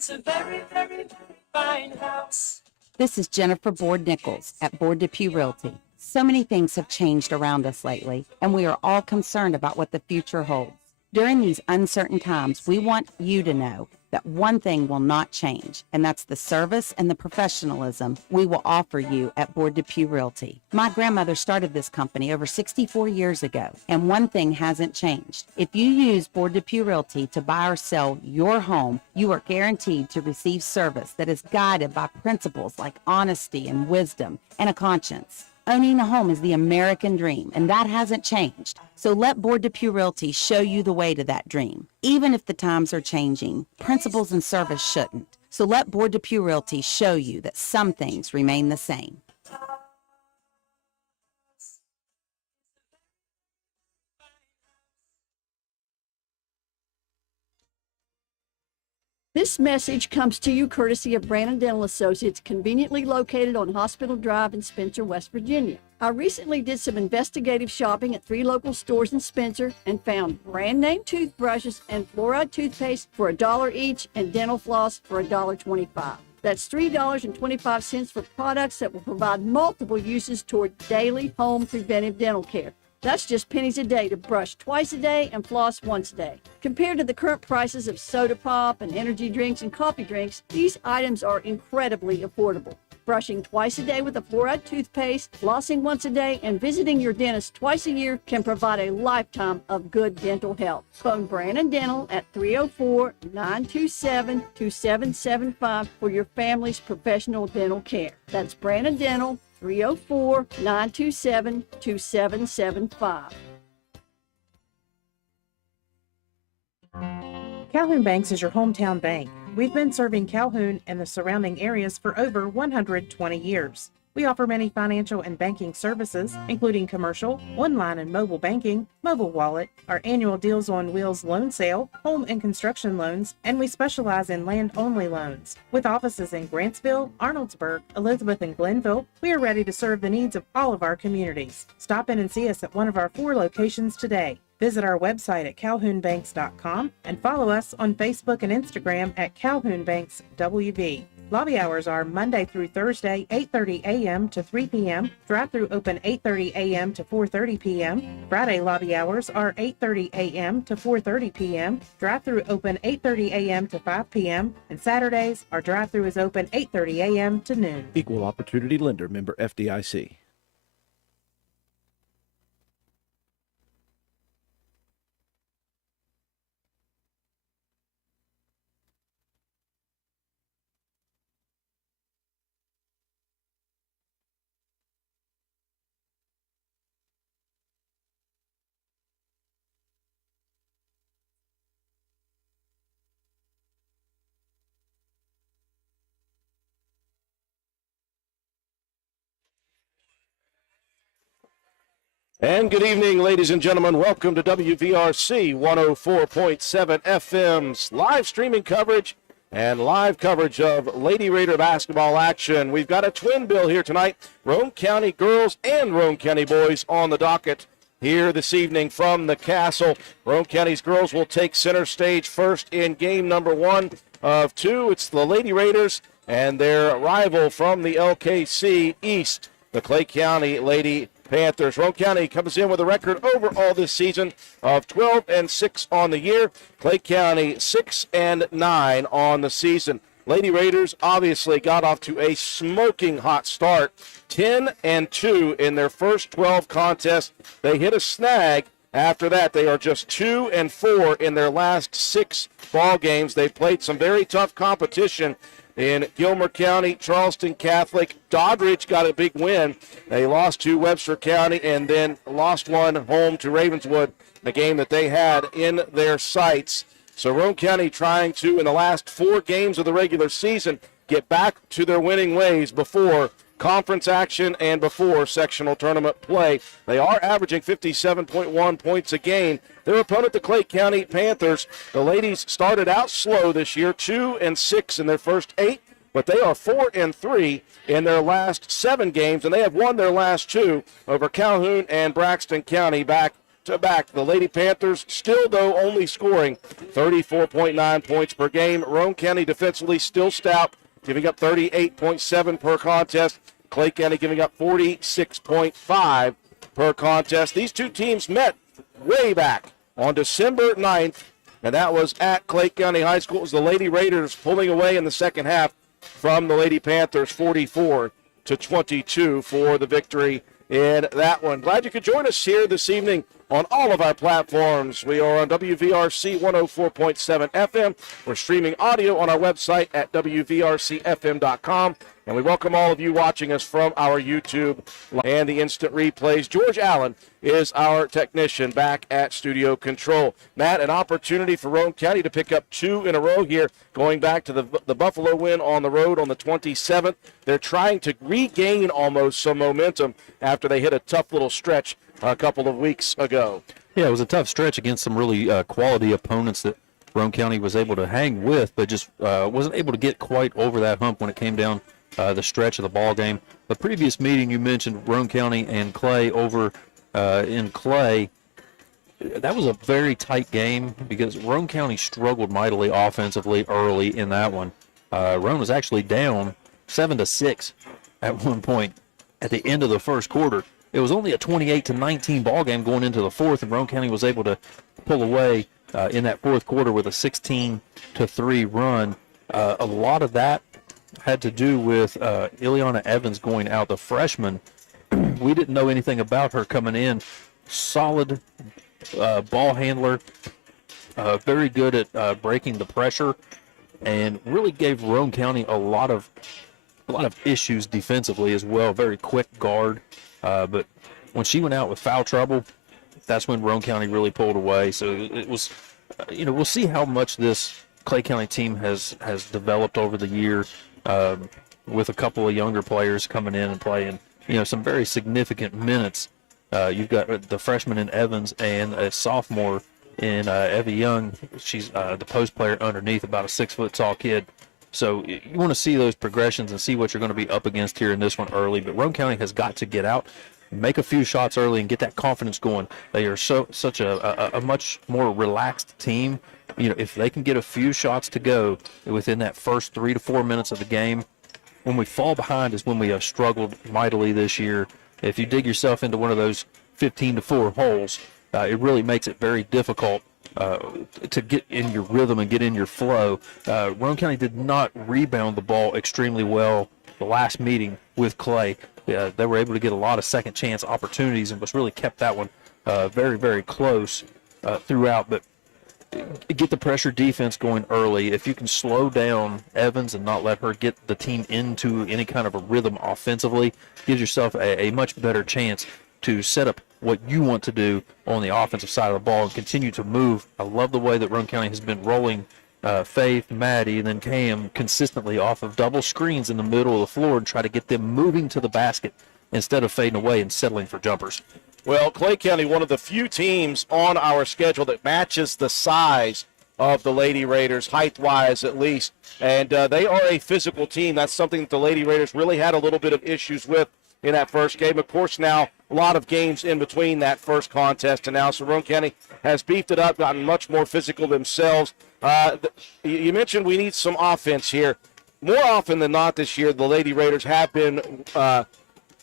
It's a very, very, very fine house. This is Jennifer Board-Nichols at Board Depew Realty. So many things have changed around us lately, and we are all concerned about what the future holds. During these uncertain times, we want you to know that one thing will not change, and that's the service and the professionalism we will offer you at Board Depew Realty. My grandmother started this company over 64 years ago, and one thing hasn't changed. If you use Board Depew Realty to buy or sell your home, you are guaranteed to receive service that is guided by principles like honesty and wisdom and a conscience. Owning a home is the American dream, and that hasn't changed. So let Board Depew Realty show you the way to that dream. Even if the times are changing, principles and service shouldn't. So let Board Depew Realty show you that some things remain the same. This message comes to you courtesy of Brandon Dental Associates, conveniently located on Hospital Drive in Spencer, West Virginia. I recently did some investigative shopping at 3 local stores in Spencer and found brand name toothbrushes and fluoride toothpaste for $1 each and dental floss for $1.25. That's $3.25 for products that will provide multiple uses toward daily home preventive dental care. That's just pennies a day to brush twice a day and floss once a day. Compared to the current prices of soda pop and energy drinks and coffee drinks, these items are incredibly affordable. Brushing twice a day with a fluoride toothpaste, flossing once a day, and visiting your dentist twice a year can provide a lifetime of good dental health. Phone Brandon Dental at 304-927-2775 for your family's professional dental care. That's Brandon Dental, 304-927-2775. Calhoun Banks is your hometown bank. We've been serving Calhoun and the surrounding areas for over 120 years. We offer many financial and banking services, including commercial, online and mobile banking, mobile wallet, our annual Deals on Wheels loan sale, home and construction loans, and we specialize in land-only loans. With offices in Grantsville, Arnoldsburg, Elizabeth, and Glenville, we are ready to serve the needs of all of our communities. Stop in and see us at one of our 4 locations today. Visit our website at calhounbanks.com and follow us on Facebook and Instagram at Calhoun Banks WV. Lobby hours are Monday through Thursday, 8:30 a.m. to 3 p.m. Drive-through open 8:30 a.m. to 4:30 p.m. Friday lobby hours are 8:30 a.m. to 4:30 p.m. Drive-through open 8:30 a.m. to 5 p.m. And Saturdays, our drive-through is open 8:30 a.m. to noon. Equal Opportunity Lender, member FDIC. And good evening, ladies and gentlemen. Welcome to WVRC 104.7 FM's live streaming coverage and live coverage of Lady Raider basketball action. We've got a twin bill here tonight. Roane County girls and Roane County boys on the docket here this evening from the Castle. Roane County's girls will take center stage first in game number 1 of 2. It's the Lady Raiders and their rival from the LKC East, the Clay County Lady Panthers. Roane County comes in with a record overall this season of 12-6 on the year. Clay County 6-9 on the season. Lady Raiders obviously got off to a smoking hot start, 10-2 in their first 12 contests. They hit a snag. After that, they are just 2-4 in their last 6 ball games. They played some very tough competition in Gilmer County, Charleston Catholic. Doddridge got a big win. They lost to Webster County and then lost one home to Ravenswood, the game that they had in their sights. So Roane County trying to, in the last 4 games of the regular season, get back to their winning ways before conference action and before sectional tournament play. They are averaging 57.1 points a game. Their opponent, the Clay County Panthers, the ladies started out slow this year, 2-6 in their first 8, but they are 4-3 in their last 7 games, and they have won their last 2 over Calhoun and Braxton County back back-to-back. The Lady Panthers still, though, only scoring 34.9 points per game. Roane County defensively still stout, giving up 38.7 per contest. Clay County giving up 46.5 per contest. These two teams met way back on December 9th, and that was at Clay County High School. It was the Lady Raiders pulling away in the second half from the Lady Panthers, 44-22 for the victory in that one. Glad you could join us here this evening on all of our platforms. We are on WVRC 104.7 FM. We're streaming audio on our website at WVRCFM.com. And we welcome all of you watching us from our YouTube and the instant replays. George Allen is our technician back at Studio Control. Matt, an opportunity for Roane County to pick up 2 in a row here, going back to the Buffalo win on the road on the 27th. They're trying to regain almost some momentum after they hit a tough little stretch a couple of weeks ago. Yeah, it was a tough stretch against some really quality opponents that Roane County was able to hang with, but just wasn't able to get quite over that hump when it came down the stretch of the ball game. The previous meeting you mentioned, Roane County and Clay over in Clay, that was a very tight game because Roane County struggled mightily offensively early in that one. Roane was actually down 7-6 at one point at the end of the first quarter. It was only a 28-19 ball game going into the fourth, and Roane County was able to pull away in that fourth quarter with a 16-3 run. A lot of that had to do with Ileana Evans going out, the freshman. We didn't know anything about her coming in. Solid ball handler, very good at breaking the pressure, and really gave Roane County a lot of issues defensively as well. Very quick guard, but when she went out with foul trouble, that's when Roane County really pulled away. So it was, we'll see how much this Clay County team has developed over the year, with a couple of younger players coming in and playing, some very significant minutes. You've got the freshman in Evans and a sophomore in Evie Young. She's the post player underneath, about a 6-foot tall kid. So you want to see those progressions and see what you're going to be up against here in this one early. But Roane County has got to get out, make a few shots early, and get that confidence going. They are such a much more relaxed team. If they can get a few shots to go within that first 3 to 4 minutes of the game, when we fall behind is when we have struggled mightily this year. If you dig yourself into one of those 15-4 holes, it really makes it very difficult to get in your rhythm and get in your flow. Roane County did not rebound the ball extremely well the last meeting with Clay. They were able to get a lot of second chance opportunities and was really kept that one very, very close throughout. But get the pressure defense going early. If you can slow down Evans and not let her get the team into any kind of a rhythm offensively, gives yourself a much better chance to set up what you want to do on the offensive side of the ball and continue to move. I love the way that Roane County has been rolling Faith, Maddie, and then Cam consistently off of double screens in the middle of the floor and try to get them moving to the basket instead of fading away and settling for jumpers. Well, Clay County, one of the few teams on our schedule that matches the size of the Lady Raiders, height-wise at least, and they are a physical team. That's something that the Lady Raiders really had a little bit of issues with in that first game. Of course, now a lot of games in between that first contest and now, so Roane County has beefed it up, gotten much more physical themselves. You mentioned we need some offense here. More often than not this year, the Lady Raiders have been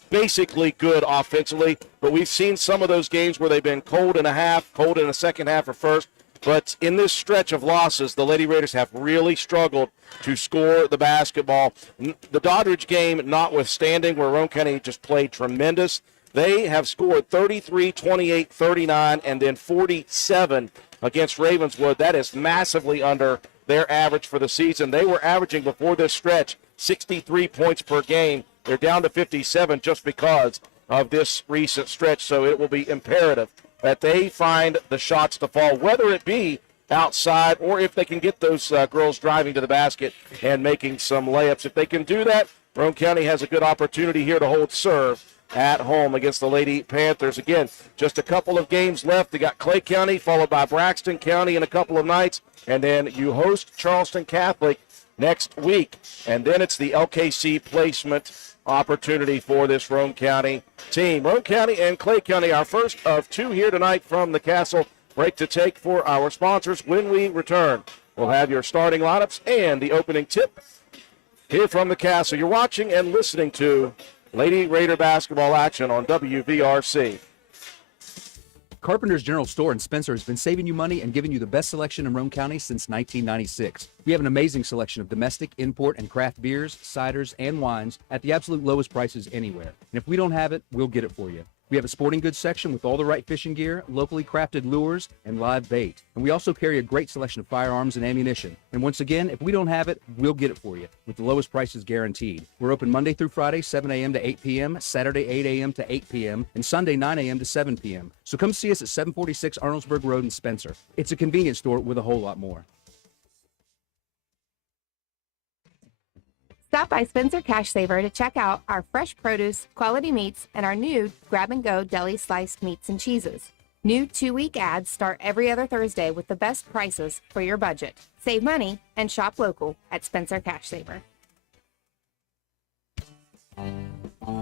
basically good offensively, but we've seen some of those games where they've been cold in the second half or first. But in this stretch of losses, the Lady Raiders have really struggled to score the basketball. The Doddridge game notwithstanding, where Roane County just played tremendous, they have scored 33, 28, 39, and then 47 against Ravenswood. That is massively under their average for the season. They were averaging before this stretch 63 points per game. They're down to 57 just because of this recent stretch, so it will be imperative that they find the shots to fall, whether it be outside or if they can get those girls driving to the basket and making some layups. If they can do that, Roane County has a good opportunity here to hold serve at home against the Lady Panthers. Again, just a couple of games left. They got Clay County, followed by Braxton County in a couple of nights, and then you host Charleston Catholic next week. And then it's the LKC placement opportunity for this Roane County team. Roane County and Clay County, our first of two here tonight from the Castle. Break to take for our sponsors. When we return, we'll have your starting lineups and the opening tip here from the Castle. You're watching and listening to Lady Raider basketball action on WVRC. Carpenter's General Store in Spencer has been saving you money and giving you the best selection in Roane County since 1996. We have an amazing selection of domestic, import, and craft beers, ciders, and wines at the absolute lowest prices anywhere. And if we don't have it, we'll get it for you. We have a sporting goods section with all the right fishing gear, locally crafted lures, and live bait. And we also carry a great selection of firearms and ammunition. And once again, if we don't have it, we'll get it for you with the lowest prices guaranteed. We're open Monday through Friday, 7 a.m. to 8 p.m., Saturday, 8 a.m. to 8 p.m., and Sunday, 9 a.m. to 7 p.m. So come see us at 746 Arnoldsburg Road in Spencer. It's a convenience store with a whole lot more. Stop by Spencer Cash Saver to check out our fresh produce, quality meats, and our new grab-and-go deli sliced meats and cheeses. New 2-week ads start every other Thursday with the best prices for your budget. Save money and shop local at Spencer Cash Saver.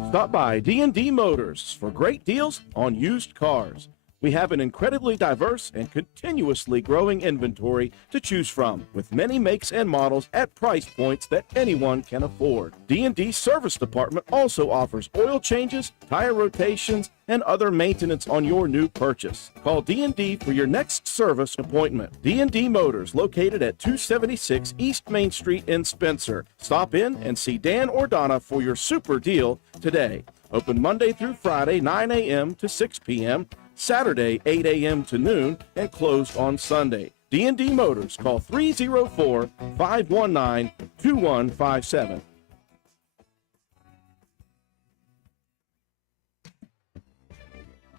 Stop by D&D Motors for great deals on used cars. We have an incredibly diverse and continuously growing inventory to choose from, with many makes and models at price points that anyone can afford. D&D Service Department also offers oil changes, tire rotations, and other maintenance on your new purchase. Call D&D for your next service appointment. D&D Motors, located at 276 East Main Street in Spencer. Stop in and see Dan or Donna for your super deal today. Open Monday through Friday, 9 a.m. to 6 p.m., Saturday, 8 a.m. to noon, and closed on Sunday. D&D Motors, call 304-519-2157.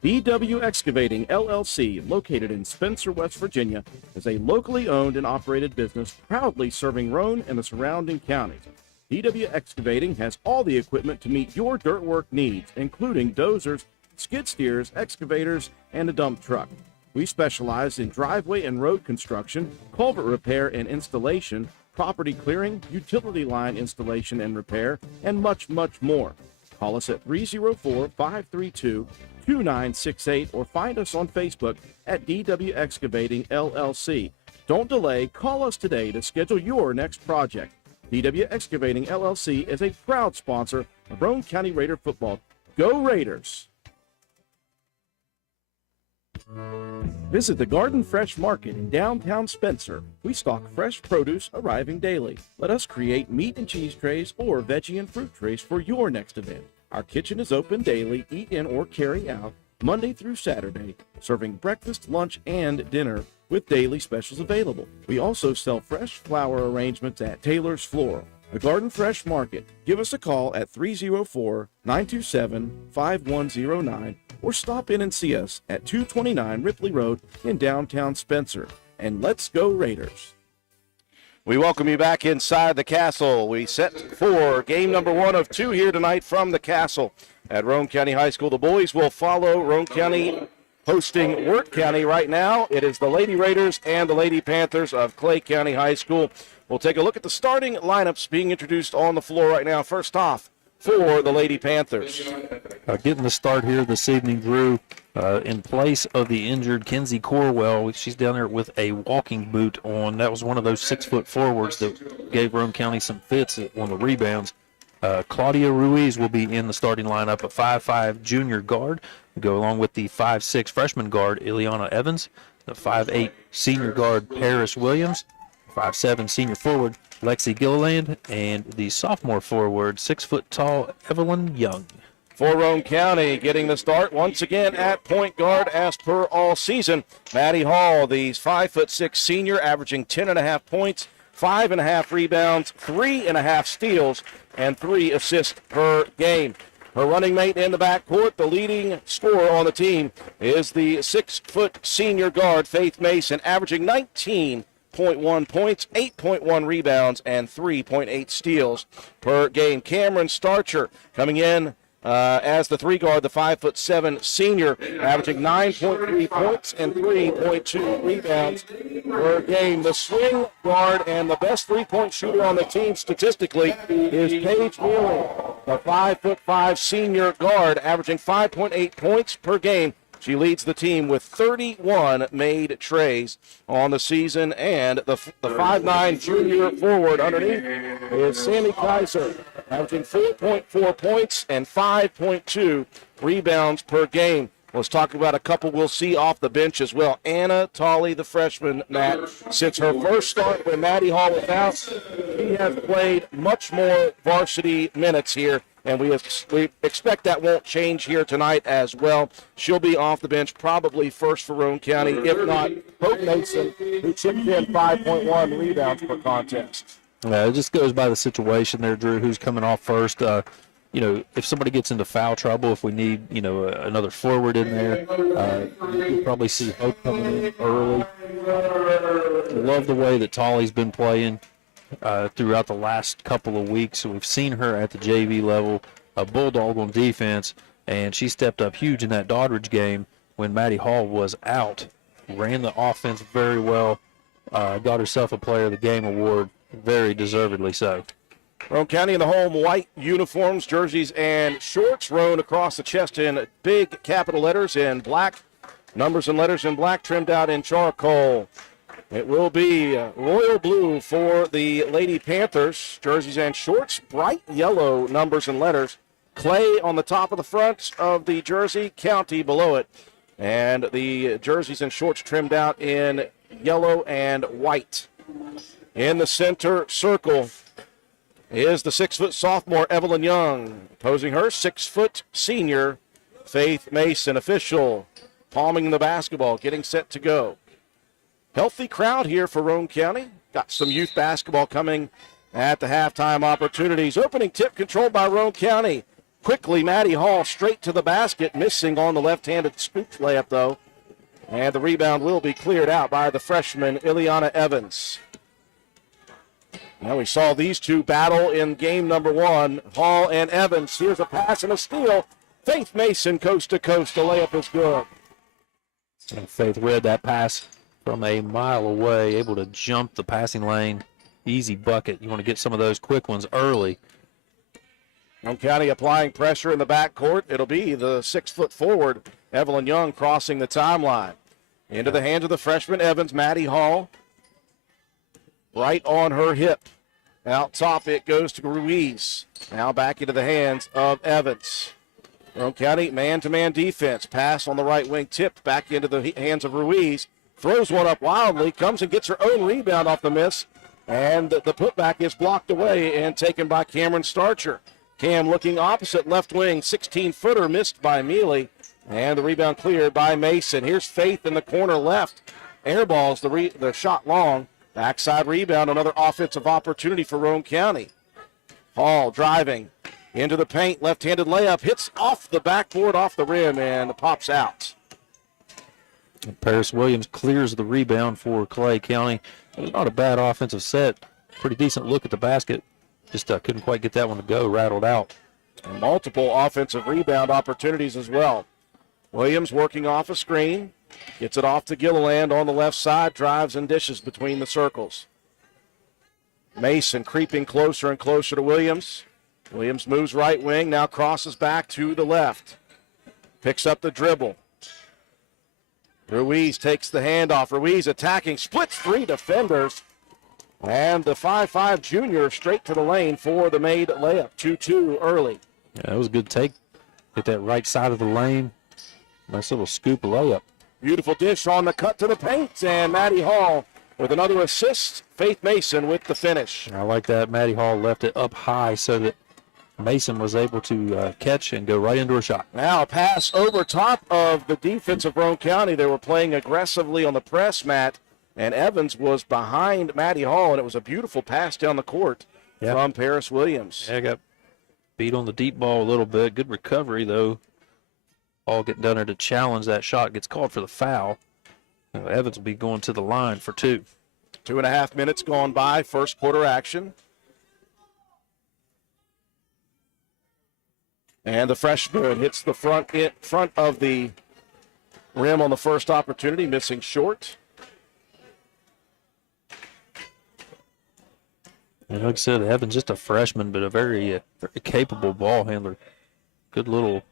DW Excavating, LLC, located in Spencer, West Virginia, is a locally owned and operated business proudly serving Roane and the surrounding counties. DW Excavating has all the equipment to meet your dirt work needs, including dozers, skid steers, excavators, and a dump truck. We specialize in driveway and road construction, culvert repair and installation, property clearing, utility line installation and repair, and much, much more. Call us at 304-532-2968 or find us on Facebook at DW Excavating LLC. Don't delay, call us today to schedule your next project. DW Excavating LLC is a proud sponsor of Roane County Raider football. Go Raiders! Visit the Garden Fresh Market in downtown Spencer. We stock fresh produce arriving daily. Let us create meat and cheese trays or veggie and fruit trays for your next event. Our kitchen is open daily, eat in or carry out, Monday through Saturday, serving breakfast, lunch, and dinner with daily specials available. We also sell fresh flower arrangements at Taylor's Floral. The Garden Fresh Market. Give us a call at 304-927-5109 or stop in and see us at 229 Ripley Road in downtown Spencer. And let's go Raiders. We welcome you back inside the Castle. We set for game number 1 of 2 here tonight from the Castle at Roane County High School. The boys will follow Roane County hosting Wirt County right now. It is the Lady Raiders and the Lady Panthers of Clay County High School. We'll take a look at the starting lineups being introduced on the floor right now. First off, for the Lady Panthers. Getting the start here this evening, Drew, in place of the injured Kenzie Corwell. She's down there with a walking boot on. That was one of those 6-foot forwards that gave Roane County some fits on the rebounds. Claudia Ruiz will be in the starting lineup, a 5'5" junior guard. We go along with the 5'6" freshman guard, Ileana Evans, the 5'8" senior guard, Paris Williams, 5'7" senior forward, Lexi Gilliland, and the sophomore forward, 6-foot-tall Evelyn Young. For Roane County, getting the start once again at point guard as per all season, Maddie Hall, the 5'6" senior, averaging 10.5 points, 5.5 rebounds, 3.5 steals, and 3 assists per game. Her running mate in the backcourt, the leading scorer on the team, is the 6-foot senior guard, Faith Mason, averaging 19.1 points, 8.1 rebounds, and 3.8 steals per game. Cameron Starcher coming in as the 3 guard, the 5'7" senior, averaging 9.3 points and 3.2 rebounds per game. The swing guard and the best 3-point shooter on the team statistically is Paige Mealy, the 5'5" senior guard, averaging 5.8 points per game. She leads the team with 31 made trays on the season, and the 5'9" junior forward underneath is Sammy Kaiser, averaging 4.4 points and 5.2 rebounds per game. Let's talk about a couple we'll see off the bench as well. Anna Tolley, the freshman, Matt, since her first start when Maddie Hall was out, she has played much more varsity minutes here, and we expect that won't change here tonight as well. She'll be off the bench probably first for Roane County, if not Hope Mason, who chipped in 5.1 rebounds per contest. It just goes by the situation there, Drew, who's coming off first. If somebody gets into foul trouble, if we need, another forward in there, you'll probably see Hope coming in early. Love the way that Tolley's been playing throughout the last couple of weeks. So we've seen her at the JV level, a bulldog on defense, and she stepped up huge in that Doddridge game when Maddie Hall was out. Ran the offense very well, got herself a Player of the Game award, very deservedly so. Roane County in the home white uniforms, jerseys, and shorts. Roane across the chest in big capital letters in black. Numbers and letters in black, trimmed out in charcoal. It will be royal blue for the Lady Panthers, jerseys and shorts. Bright yellow numbers and letters. Clay on the top of the front of the jersey, county below it. And the jerseys and shorts trimmed out in yellow and white. In the center circle is the 6-foot sophomore Evelyn Young. Opposing her, 6-foot senior Faith Mason. Official palming the basketball, getting set to go. Healthy crowd here for Roane County. Got some youth basketball coming at the halftime opportunities. Opening tip controlled by Roane County. Quickly, Maddie Hall straight to the basket, missing on the left-handed scoop layup, though. And the rebound will be cleared out by the freshman, Ileana Evans. Now we saw these two battle in game number 1, Hall and Evans. Here's a pass and a steal. Faith Mason coast to coast. The layup is good. And Faith read that pass from a mile away, able to jump the passing lane. Easy bucket. You want to get some of those quick ones early. Roane County applying pressure in the backcourt. It'll be the 6-foot forward, Evelyn Young, crossing the timeline. Into the hands of the freshman, Evans. Maddie Hall right on her hip. Out top it goes to Ruiz. Now back into the hands of Evans. Roane County man-to-man defense. Pass on the right wing, tipped back into the hands of Ruiz. Throws one up wildly, comes and gets her own rebound off the miss. And the putback is blocked away and taken by Cameron Starcher. Cam looking opposite left wing, 16-footer missed by Mealy. And the rebound cleared by Mason. Here's Faith in the corner left. Airballs the shot long. Backside rebound, another offensive opportunity for Roane County. Hall driving into the paint, left-handed layup, hits off the backboard, off the rim, and pops out. Paris Williams clears the rebound for Clay County. It was not a bad offensive set. Pretty decent look at the basket. Just couldn't quite get that one to go, rattled out. And multiple offensive rebound opportunities as well. Williams working off a screen. Gets it off to Gilliland on the left side. Drives and dishes between the circles. Mason creeping closer and closer to Williams. Williams moves right wing. Now crosses back to the left. Picks up the dribble. Ruiz takes the handoff. Ruiz attacking. Splits 3 defenders. And the 5'5" junior straight to the lane for the made layup. 2-2 early. Yeah, that was a good take. Hit that right side of the lane. Nice little scoop layup. Beautiful dish on the cut to the paint, and Maddie Hall with another assist. Faith Mason with the finish. I like that. Maddie Hall left it up high so that Mason was able to catch and go right into her shot. Now a pass over top of the defense of Roane County. They were playing aggressively on the press mat, and Evans was behind Maddie Hall, and it was a beautiful pass down the court from Paris Williams. Yeah, got beat on the deep ball a little bit. Good recovery, though. All getting down there to challenge that shot. Gets called for the foul. Evans will be going to the line for 2. 2.5 minutes gone by, first quarter action. And the freshman hits the front of the rim on the first opportunity, missing short. And like I said, Evans just a freshman, but a very capable ball handler. Good little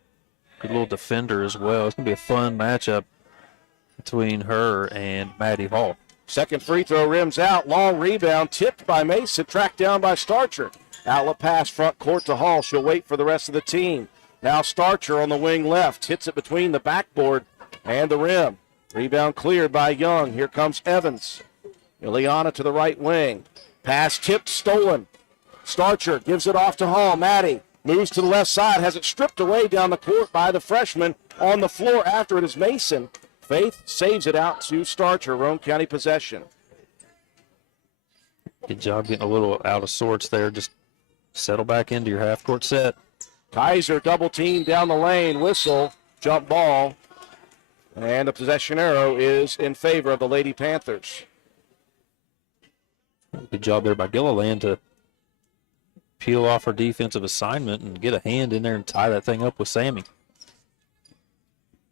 defender as well. It's gonna be a fun matchup between her and Maddie Hall. Second free throw rims out. Long rebound tipped by Mason, tracked down by Starcher. Outlet pass front court to Hall. She'll wait for the rest of the team. Now Starcher on the wing left. Hits it between the backboard and the rim. Rebound cleared by Young. Here comes Evans. Ileana to the right wing. Pass tipped, stolen. Starcher gives it off to Hall. Maddie moves to the left side. Has it stripped away down the court by the freshman. On the floor after it is Mason. Faith saves it out to Starcher. Roane County possession. Good job getting a little out of sorts there. Just settle back into your half-court set. Kaiser double team down the lane. Whistle. Jump ball. And the possession arrow is in favor of the Lady Panthers. Good job there by Gilliland to peel off her defensive assignment and get a hand in there and tie that thing up with Sammy.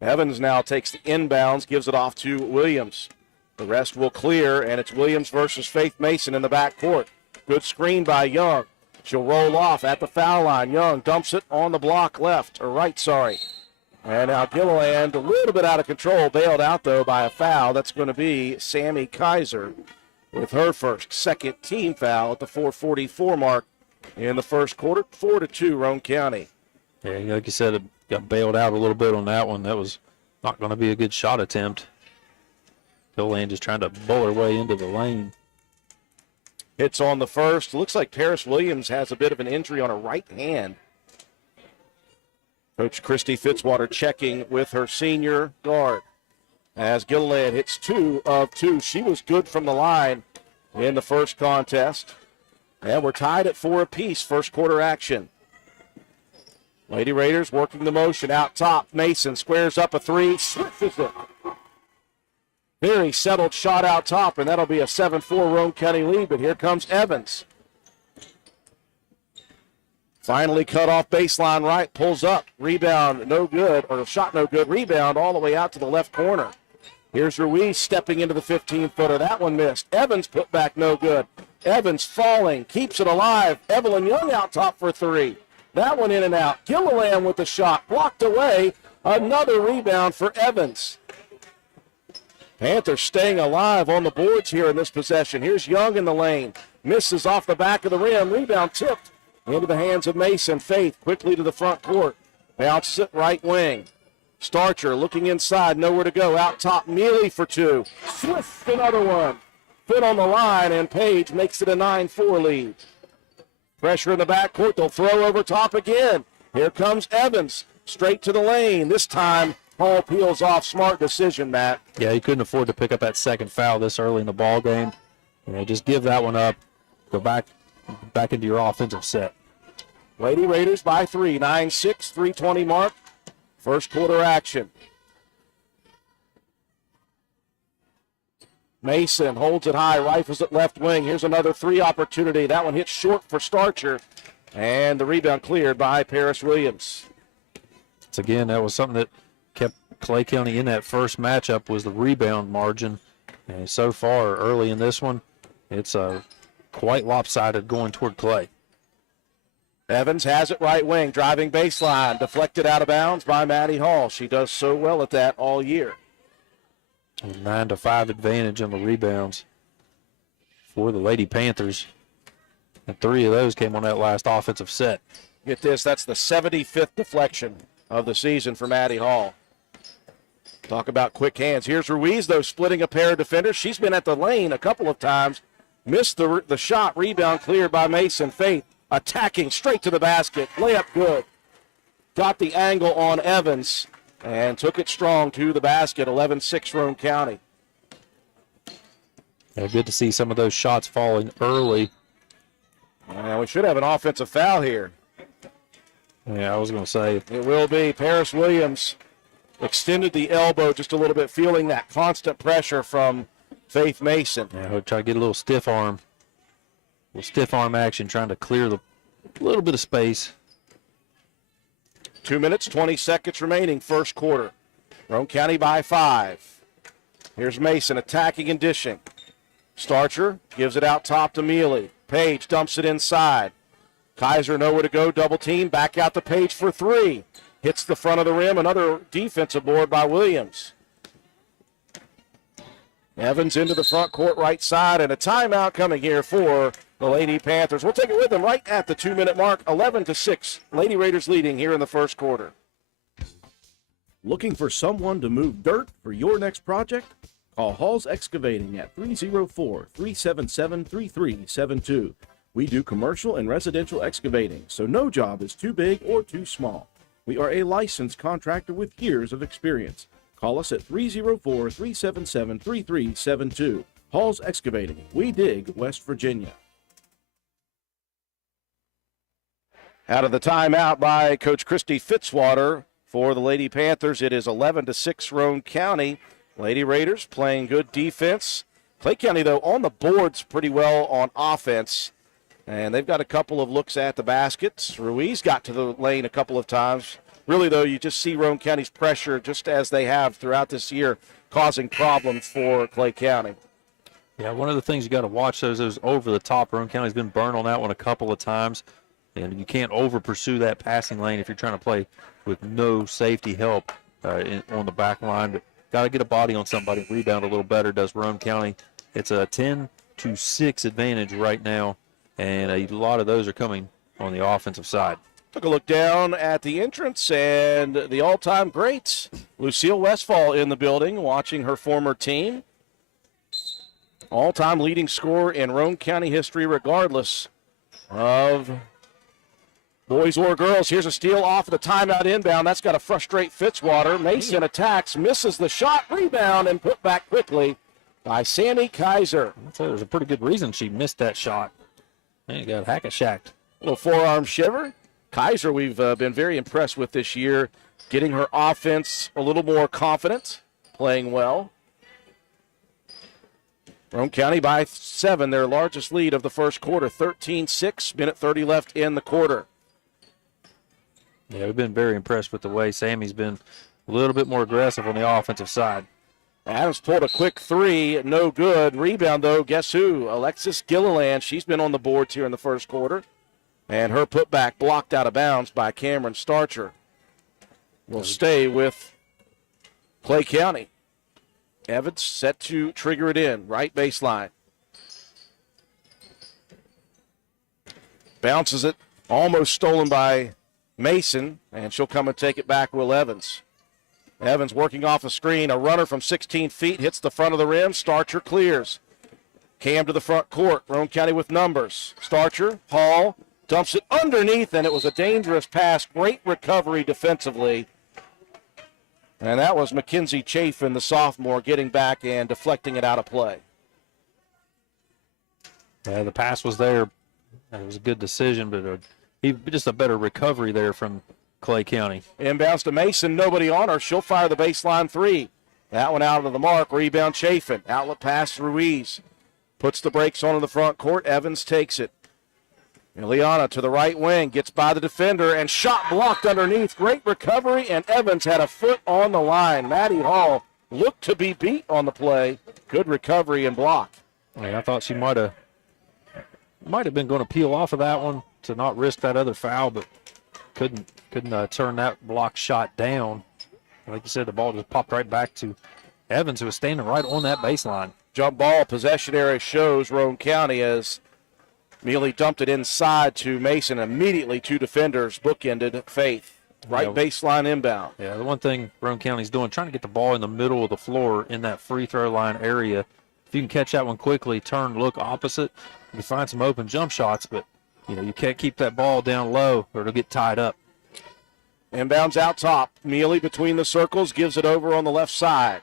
Evans now takes the inbounds, gives it off to Williams. The rest will clear, and it's Williams versus Faith Mason in the backcourt. Good screen by Young. She'll roll off at the foul line. Young dumps it on the block left, or right, sorry. And now Gilliland, a little bit out of control, bailed out, though, by a foul. That's going to be Sammy Kaiser with her second team foul at the 4:44 mark in the first quarter. 4-2, Roane County. Yeah, like you said, it got bailed out a little bit on that one. That was not going to be a good shot attempt. Gilliland just trying to bull her way into the lane. Hits on the first. Looks like Paris Williams has a bit of an injury on her right hand. Coach Christy Fitzwater checking with her senior guard. As Gilliland hits 2 of 2. She was good from the line in the first contest. And we're tied at 4 apiece, first quarter action. Lady Raiders working the motion out top. Mason squares up a 3, switches it. Very settled shot out top, and that'll be a 7-4 Roane County lead, but here comes Evans. Finally cut off baseline right, pulls up, rebound no good, or shot no good, rebound all the way out to the left corner. Here's Ruiz stepping into the 15-footer. That one missed. Evans put back no good. Evans falling, keeps it alive. Evelyn Young out top for 3. That one in and out. Gilliland with the shot, blocked away. Another rebound for Evans. Panthers staying alive on the boards here in this possession. Here's Young in the lane. Misses off the back of the rim. Rebound tipped into the hands of Mason. Faith quickly to the front court. Bounces it right wing. Starcher looking inside, nowhere to go. Out top, Mealy for 2. Swift, another one. Fit on the line, and Page makes it a 9-4 lead. Pressure in the backcourt. They'll throw over top again. Here comes Evans. Straight to the lane. This time, Hall peels off. Smart decision, Matt. Yeah, he couldn't afford to pick up that second foul this early in the ball game. Just give that one up. Go back into your offensive set. Lady Raiders by 3. 9-6, 3:20 mark. First quarter action. Mason holds it high, rifles it left wing. Here's another 3 opportunity. That one hits short for Starcher. And the rebound cleared by Paris Williams. So again, that was something that kept Clay County in that first matchup, was the rebound margin. And so far, early in this one, it's quite lopsided going toward Clay. Evans has it right wing, driving baseline, deflected out of bounds by Maddie Hall. She does so well at that all year. 9-5 advantage on the rebounds for the Lady Panthers. And 3 of those came on that last offensive set. Get this, that's the 75th deflection of the season for Maddie Hall. Talk about quick hands. Here's Ruiz, though, splitting a pair of defenders. She's been at the lane a couple of times. Missed the shot. Rebound cleared by Mason. Faith attacking straight to the basket. Layup good. Got the angle on Evans and took it strong to the basket. 11-6 Roane County. Yeah, good to see some of those shots falling early. And we should have an offensive foul here. Yeah, I was going to say. It will be. Paris Williams extended the elbow just a little bit, feeling that constant pressure from Faith Mason. Yeah, he'll try to get a little stiff arm. Little stiff arm action, trying to clear the little bit of space. 2 minutes, 20 seconds remaining, first quarter. Roane County by 5. Here's Mason attacking and dishing. Starcher gives it out top to Mealy. Page dumps it inside. Kaiser nowhere to go, double team, back out to Page for 3. Hits the front of the rim, another defensive board by Williams. Evans into the front court right side, and a timeout coming here for the Lady Panthers. We'll take it with them right at the 2-minute mark, 11-6. Lady Raiders leading here in the first quarter. Looking for someone to move dirt for your next project? Call Hall's Excavating at 304-377-3372. We do commercial and residential excavating, so no job is too big or too small. We are a licensed contractor with years of experience. Call us at 304-377-3372. Hall's Excavating. We dig West Virginia. Out of the timeout by Coach Christy Fitzwater for the Lady Panthers, it is 11-6 Roane County. Lady Raiders playing good defense. Clay County, though, on the boards pretty well on offense. And they've got a couple of looks at the baskets. Ruiz got to the lane a couple of times. Really, though, you just see Roane County's pressure, just as they have throughout this year, causing problems for Clay County. Yeah, one of the things you got to watch those over the top. Roane County's been burned on that one a couple of times, and you can't over pursue that passing lane if you're trying to play with no safety help on the back line. But got to get a body on somebody, rebound a little better, does Roane County. It's a 10-6 advantage right now, and a lot of those are coming on the offensive side. Took a look down at the entrance, and the all-time greats, Lucille Westfall in the building, watching her former team. All-time leading scorer in Roane County history, regardless of boys or girls. Here's a steal off of the timeout inbound. That's got to frustrate Fitzwater. Mason attacks, misses the shot, rebound, and put back quickly by Sammy Kaiser. I'd say there's a pretty good reason she missed that shot. Man, you got hack-a-shacked. Little forearm shiver. Kaiser, we've been very impressed with this year, getting her offense a little more confident, playing well. Roane County by 7, their largest lead of the first quarter, 13-6, minute 30 left in the quarter. Yeah, we've been very impressed with the way Sammy's been a little bit more aggressive on the offensive side. Adams pulled a quick 3, no good. Rebound, though, guess who? Alexis Gilliland. She's been on the boards here in the first quarter. And her putback blocked out of bounds by Cameron Starcher. Will stay with Clay County. Evans set to trigger it in, right baseline. Bounces it, almost stolen by Mason, and she'll come and take it back, Will Evans. Evans working off a screen, a runner from 16 feet, hits the front of the rim, Starcher clears. Cam to the front court, Roane County with numbers. Starcher, Hall, dumps it underneath, and it was a dangerous pass. Great recovery defensively. And that was Mackenzie Chafin, the sophomore, getting back and deflecting it out of play. Yeah, the pass was there. It was a good decision, but just a better recovery there from Clay County. Inbounds to Mason, nobody on her. She'll fire the baseline 3. That one out of the mark. Rebound Chafin. Outlet pass to Ruiz. Puts the brakes on in the front court. Evans takes it. Ileana to the right wing, gets by the defender, and shot blocked underneath. Great recovery, and Evans had a foot on the line. Maddie Hall looked to be beat on the play. Good recovery and block. Yeah, I thought she might have been going to peel off of that one to not risk that other foul, but couldn't turn that block shot down. Like you said, the ball just popped right back to Evans, who was standing right on that baseline. Jump ball, possession area shows Roane County as Mealy dumped it inside to Mason. Immediately two defenders bookended Faith. Right baseline inbound. Yeah, the one thing Roane County's doing, trying to get the ball in the middle of the floor in that free throw line area. If you can catch that one quickly, turn, look opposite, you can find some open jump shots, but you can't keep that ball down low or it'll get tied up. Inbounds out top. Mealy between the circles, gives it over on the left side.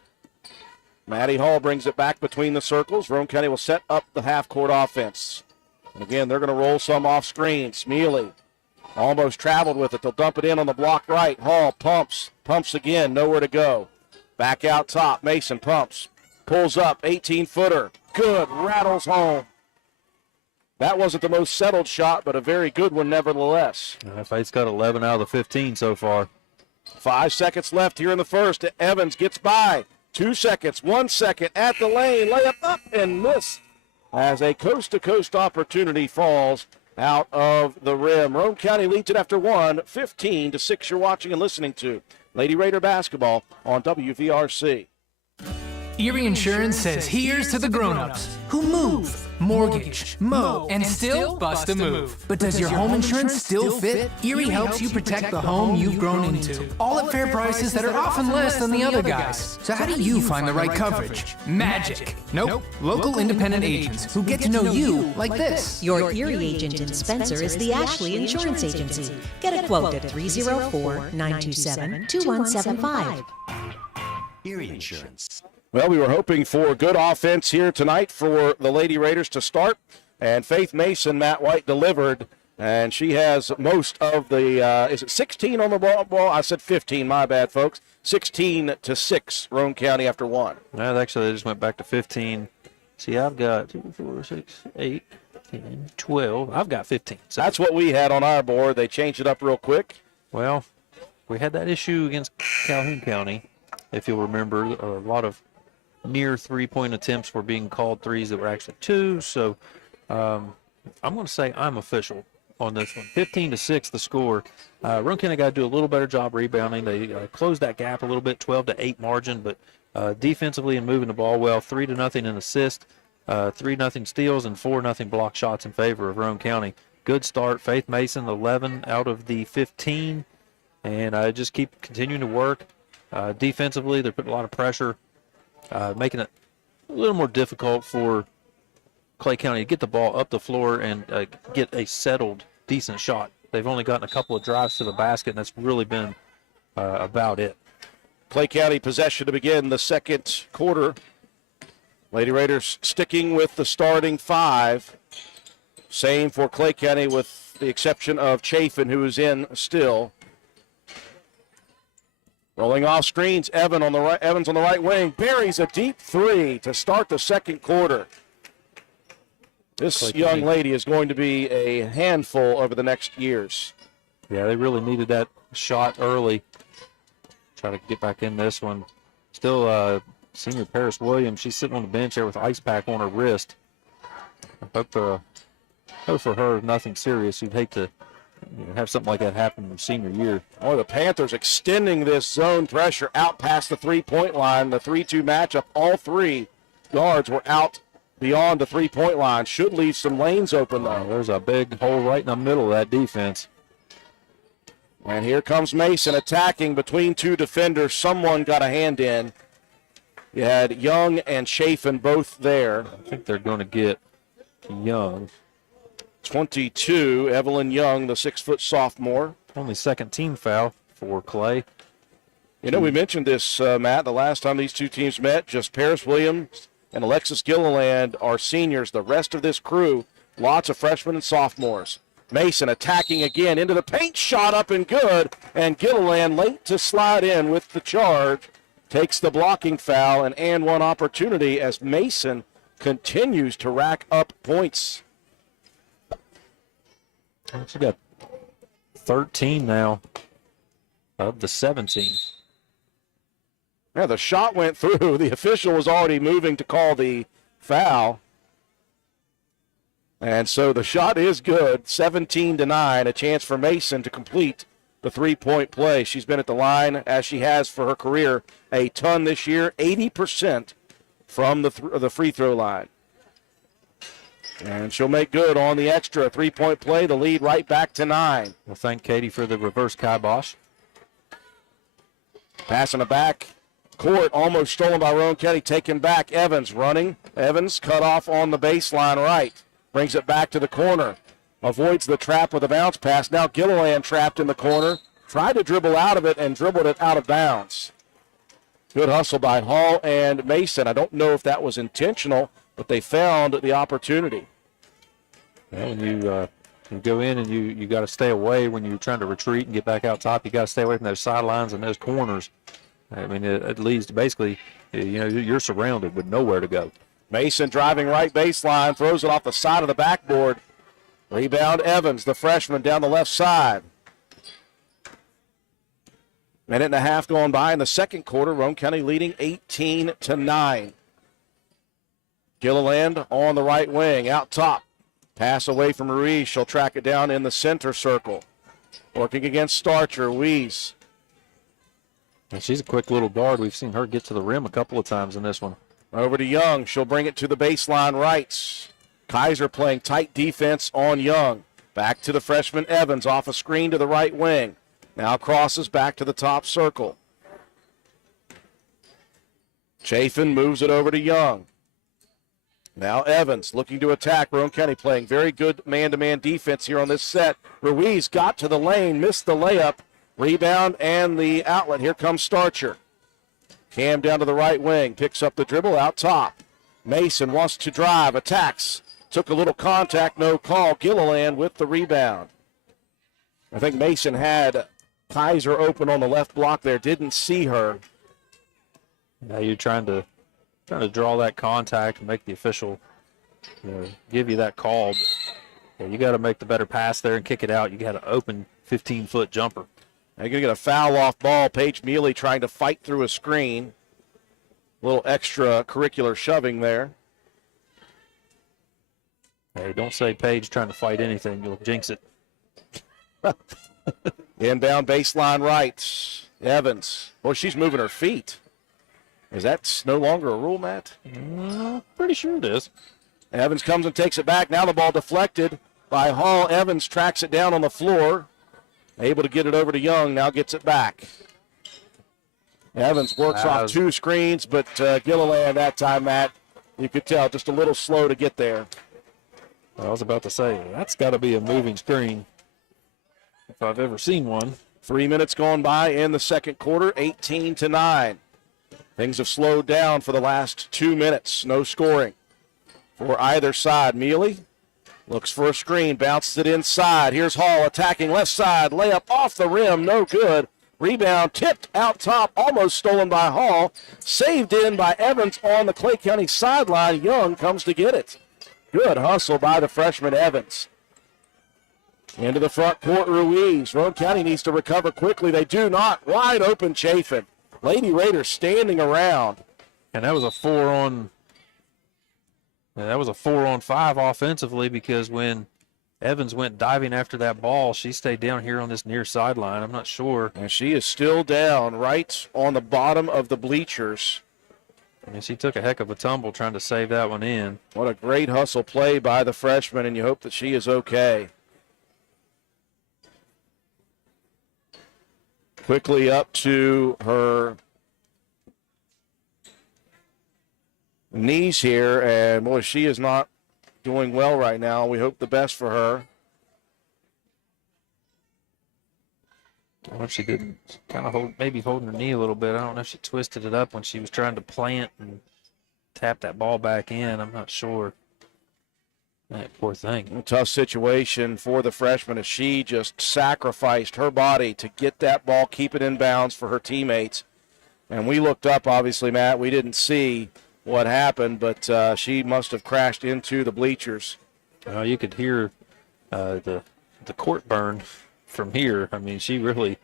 Maddie Hall brings it back between the circles. Roane County will set up the half-court offense. And again, they're going to roll some off screens. Mealy almost traveled with it. They'll dump it in on the block right. Hall pumps again, nowhere to go. Back out top. Mason pumps, pulls up, 18-footer. Good, rattles home. That wasn't the most settled shot, but a very good one nevertheless. Faith's got 11 out of the 15 so far. 5 seconds left here in the first. Evans gets by. 2 seconds, 1 second at the lane. Layup up and miss as a coast-to-coast opportunity falls out of the rim. Roane County leads it after 1, 15-6. You're watching and listening to Lady Raider basketball on WVRC. Erie Insurance says here's to the grown-ups who move, mortgage, mow, and still bust a move. But does your home insurance still fit? Erie helps you protect the home you've grown into, all at fair prices that are often less than the other guys. So how do you find the right coverage? Magic. Nope. Local independent agents who get to know you like this. Your Erie agent in Spencer is the Ashley Insurance Agency. Get a quote at 304-927-2175. Erie Insurance. Well, we were hoping for good offense here tonight for the Lady Raiders to start, and Faith Mason, Matt White delivered, and she has most of the, is it 16 on the ball? I said 15, my bad, folks. 16-6, Roane County after 1. Well, actually, they just went back to 15. See, I've got 2, 4, 6, 8, 10, 12. I've got 15. So that's what we had on our board. They changed it up real quick. Well, we had that issue against Calhoun County, if you'll remember. A lot of near three-point attempts were being called threes that were actually 2. So I'm going to say I'm official on this one. 15-6 the score. Roane County got to do a little better job rebounding. They closed that gap a little bit, 12-8 margin, but defensively and moving the ball well, 3-0 in assist, 3-0 steals, and 4-0 block shots in favor of Roane County. Good start. Faith Mason, 11 out of the 15, and just keep continuing to work. Defensively, they're putting a lot of pressure, making it a little more difficult for Clay County to get the ball up the floor and get a settled, decent shot. They've only gotten a couple of drives to the basket, and that's really been about it. Clay County possession to begin the second quarter. Lady Raiders sticking with the starting 5. Same for Clay County with the exception of Chafin, who is in still. Rolling off screens, Evans on the right wing, buries a deep 3 to start the second quarter. This young lady is going to be a handful over the next years. Yeah, they really needed that shot early. Try to get back in this one. Still, senior Paris Williams, she's sitting on the bench there with an ice pack on her wrist. I hope for her nothing serious. You'd hate to have something like that happen in her senior year. Oh, the Panthers extending this zone pressure out past the three-point line. The 3-2 matchup, all 3 guards were out beyond the three-point line. Should leave some lanes open, though. There's a big hole right in the middle of that defense. And here comes Mason attacking between 2 defenders. Someone got a hand in. You had Young and Chafin both there. I think they're going to get Young. 22, Evelyn Young, the 6-foot sophomore. Only second team foul for Clay. You know, we mentioned this, Matt, the last time these two teams met. Just Paris Williams and Alexis Gilliland are seniors. The rest of this crew, lots of freshmen and sophomores. Mason attacking again into the paint, shot up and good. And Gilliland late to slide in with the charge. Takes the blocking foul and one opportunity as Mason continues to rack up points. She got 13 now of the 17. Yeah, the shot went through. The official was already moving to call the foul. And so the shot is good, 17-9, a chance for Mason to complete the three-point play. She's been at the line, as she has for her career, a ton this year, 80% from the free throw line. And she'll make good on the extra three-point play, the lead right back to 9. Well, thank Katie for the reverse kibosh. Passing it back. Court almost stolen by Roane County, taken back. Evans running. Evans cut off on the baseline right. Brings it back to the corner. Avoids the trap with a bounce pass. Now Gilliland trapped in the corner. Tried to dribble out of it and dribbled it out of bounds. Good hustle by Hall and Mason. I don't know if that was intentional, but they found the opportunity. Well, when you go in and you got to stay away when you're trying to retreat and get back out top. You got to stay away from those sidelines and those corners. I mean, it leads to basically, you're surrounded with nowhere to go. Mason driving right baseline, throws it off the side of the backboard. Rebound Evans, the freshman, down the left side. Minute and a half going by in the second quarter. Roane County leading 18-9. Gilliland on the right wing, out top. Pass away from Ruiz. She'll track it down in the center circle. Working against Starcher. Ruiz. And she's a quick little guard. We've seen her get to the rim a couple of times in this one. Over to Young. She'll bring it to the baseline right. Kaiser playing tight defense on Young. Back to the freshman Evans off a screen to the right wing. Now crosses back to the top circle. Chafin moves it over to Young. Now Evans looking to attack. Roane County playing very good man-to-man defense here on this set. Ruiz got to the lane, missed the layup. Rebound and the outlet. Here comes Starcher. Cam down to the right wing. Picks up the dribble out top. Mason wants to drive. Attacks. Took a little contact. No call. Gilliland with the rebound. I think Mason had Kaiser open on the left block there. Didn't see her. Now you're trying to draw that contact and make the official give you that call. But you got to make the better pass there and kick it out. You got an open 15-foot jumper. They're going to get a foul off ball. Paige Mealy trying to fight through a screen. A little extracurricular shoving there. Hey, don't say Paige trying to fight anything. You'll jinx it. Inbound baseline right. Evans. Boy, she's moving her feet. Is that no longer a rule, Matt? Pretty sure it is. Evans comes and takes it back. Now the ball deflected by Hall. Evans tracks it down on the floor. Able to get it over to Young. Now gets it back. Evans works off two screens, but Gilliland that time, Matt, you could tell just a little slow to get there. I was about to say, that's got to be a moving screen if I've ever seen one. 3 minutes gone by in the second quarter, 18-9. Things have slowed down for the last 2 minutes. No scoring for either side. Mealy looks for a screen, bounces it inside. Here's Hall attacking left side. Layup off the rim, no good. Rebound tipped out top, almost stolen by Hall. Saved in by Evans on the Clay County sideline. Young comes to get it. Good hustle by the freshman Evans. Into the front court, Ruiz. Roane County needs to recover quickly. They do not. Wide open Chafin. Lady Raiders standing around. And that was a 4-on-5 offensively, because when Evans went diving after that ball, she stayed down here on this near sideline. I'm not sure. And she is still down right on the bottom of the bleachers. I mean, she took a heck of a tumble trying to save that one in. What a great hustle play by the freshman, and you hope that she is okay. Quickly up to her knees here, and boy, she is not doing well right now. We hope the best for her. I don't know if she did kind of holding her knee a little bit. I don't know if she twisted it up when she was trying to plant and tap that ball back in. I'm not sure. That poor thing. A tough situation for the freshman as she just sacrificed her body to get that ball, keep it in bounds for her teammates. And we looked up, obviously, Matt. We didn't see what happened, but she must have crashed into the bleachers. You could hear the court burn from here. I mean, she really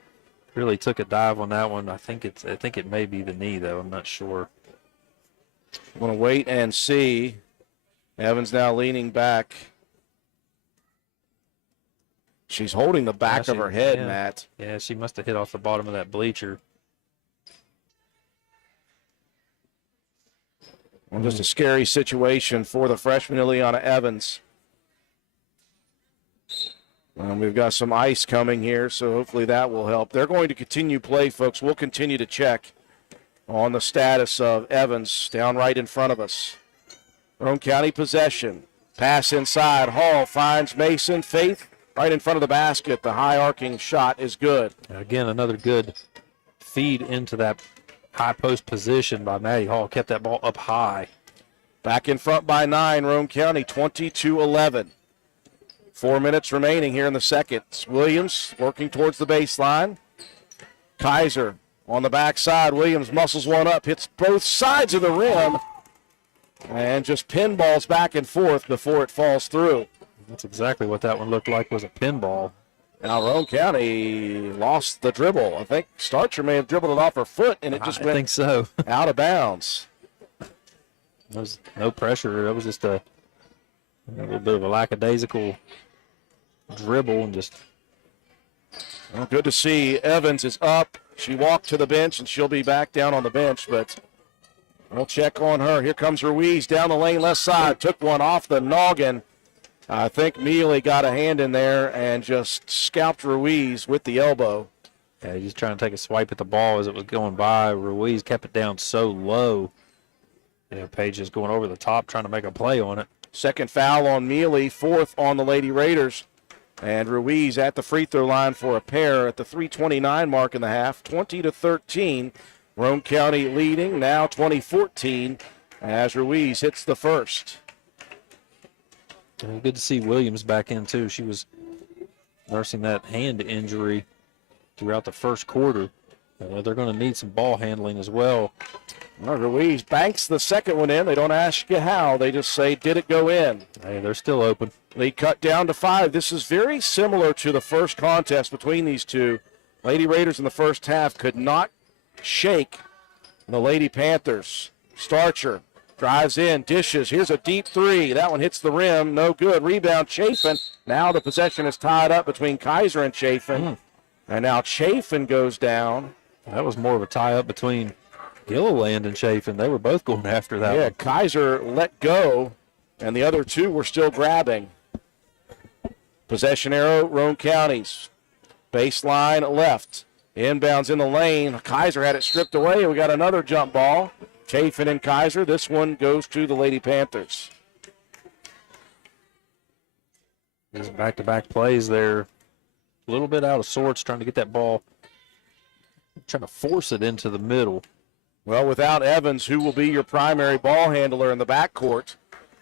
took a dive on that one. I think it may be the knee, though. I'm not sure. I'm going to wait and see. Evans now leaning back. She's holding the back of her head, Matt. Yeah, she must have hit off the bottom of that bleacher. Well, just a scary situation for the freshman Ileana Evans. We've got some ice coming here, so hopefully that will help. They're going to continue play, folks. We'll continue to check on the status of Evans down right in front of us. Roane County possession. Pass inside. Hall finds Mason. Faith right in front of the basket. The high arcing shot is good. Again, another good feed into that high post position by Maddie Hall. Kept that ball up high. Back in front by 9, Roane County 22-11. 4 minutes remaining here in the second. Williams working towards the baseline. Kaiser on the backside. Williams muscles one up, hits both sides of the rim, and just pinballs back and forth before it falls through. That's exactly what that one looked like, was a pinball. Now Roane County lost the dribble. I think Starcher may have dribbled it off her foot, and it just went I think so. out of bounds. There was no pressure. It was just a little bit of a lackadaisical dribble and just. Well, good to see Evans is up. She walked to the bench, and she'll be back down on the bench, but we'll check on her. Here comes Ruiz down the lane left side. Took one off the noggin. I think Mealy got a hand in there and just scalped Ruiz with the elbow. Yeah, he's trying to take a swipe at the ball as it was going by. Ruiz kept it down so low. Page is going over the top trying to make a play on it. Second foul on Mealy, fourth on the Lady Raiders. And Ruiz at the free throw line for a pair at the 3:29 mark in the half, 20-13. Roane County leading, now 20-14, as Ruiz hits the first. Good to see Williams back in, too. She was nursing that hand injury throughout the first quarter. They're going to need some ball handling as well. Well, Ruiz banks the second one in. They don't ask you how. They just say, did it go in? Hey, they're still open. Lead cut down to 5. This is very similar to the first contest between these two. Lady Raiders in the first half could not shake the Lady Panthers. Starcher drives in, dishes. Here's a deep three. That one hits the rim. No good. Rebound, Chafin. Now the possession is tied up between Kaiser and Chafin. And now Chafin goes down. That was more of a tie-up between Gilliland and Chafin. They were both going after that one. Kaiser let go, and the other two were still grabbing. Possession arrow, Roane County's. Baseline left. Inbounds in the lane. Kaiser had it stripped away. We got another jump ball. Chafin and Kaiser. This one goes to the Lady Panthers. These back-to-back plays there. A little bit out of sorts trying to get that ball, trying to force it into the middle. Well, without Evans, who will be your primary ball handler in the backcourt,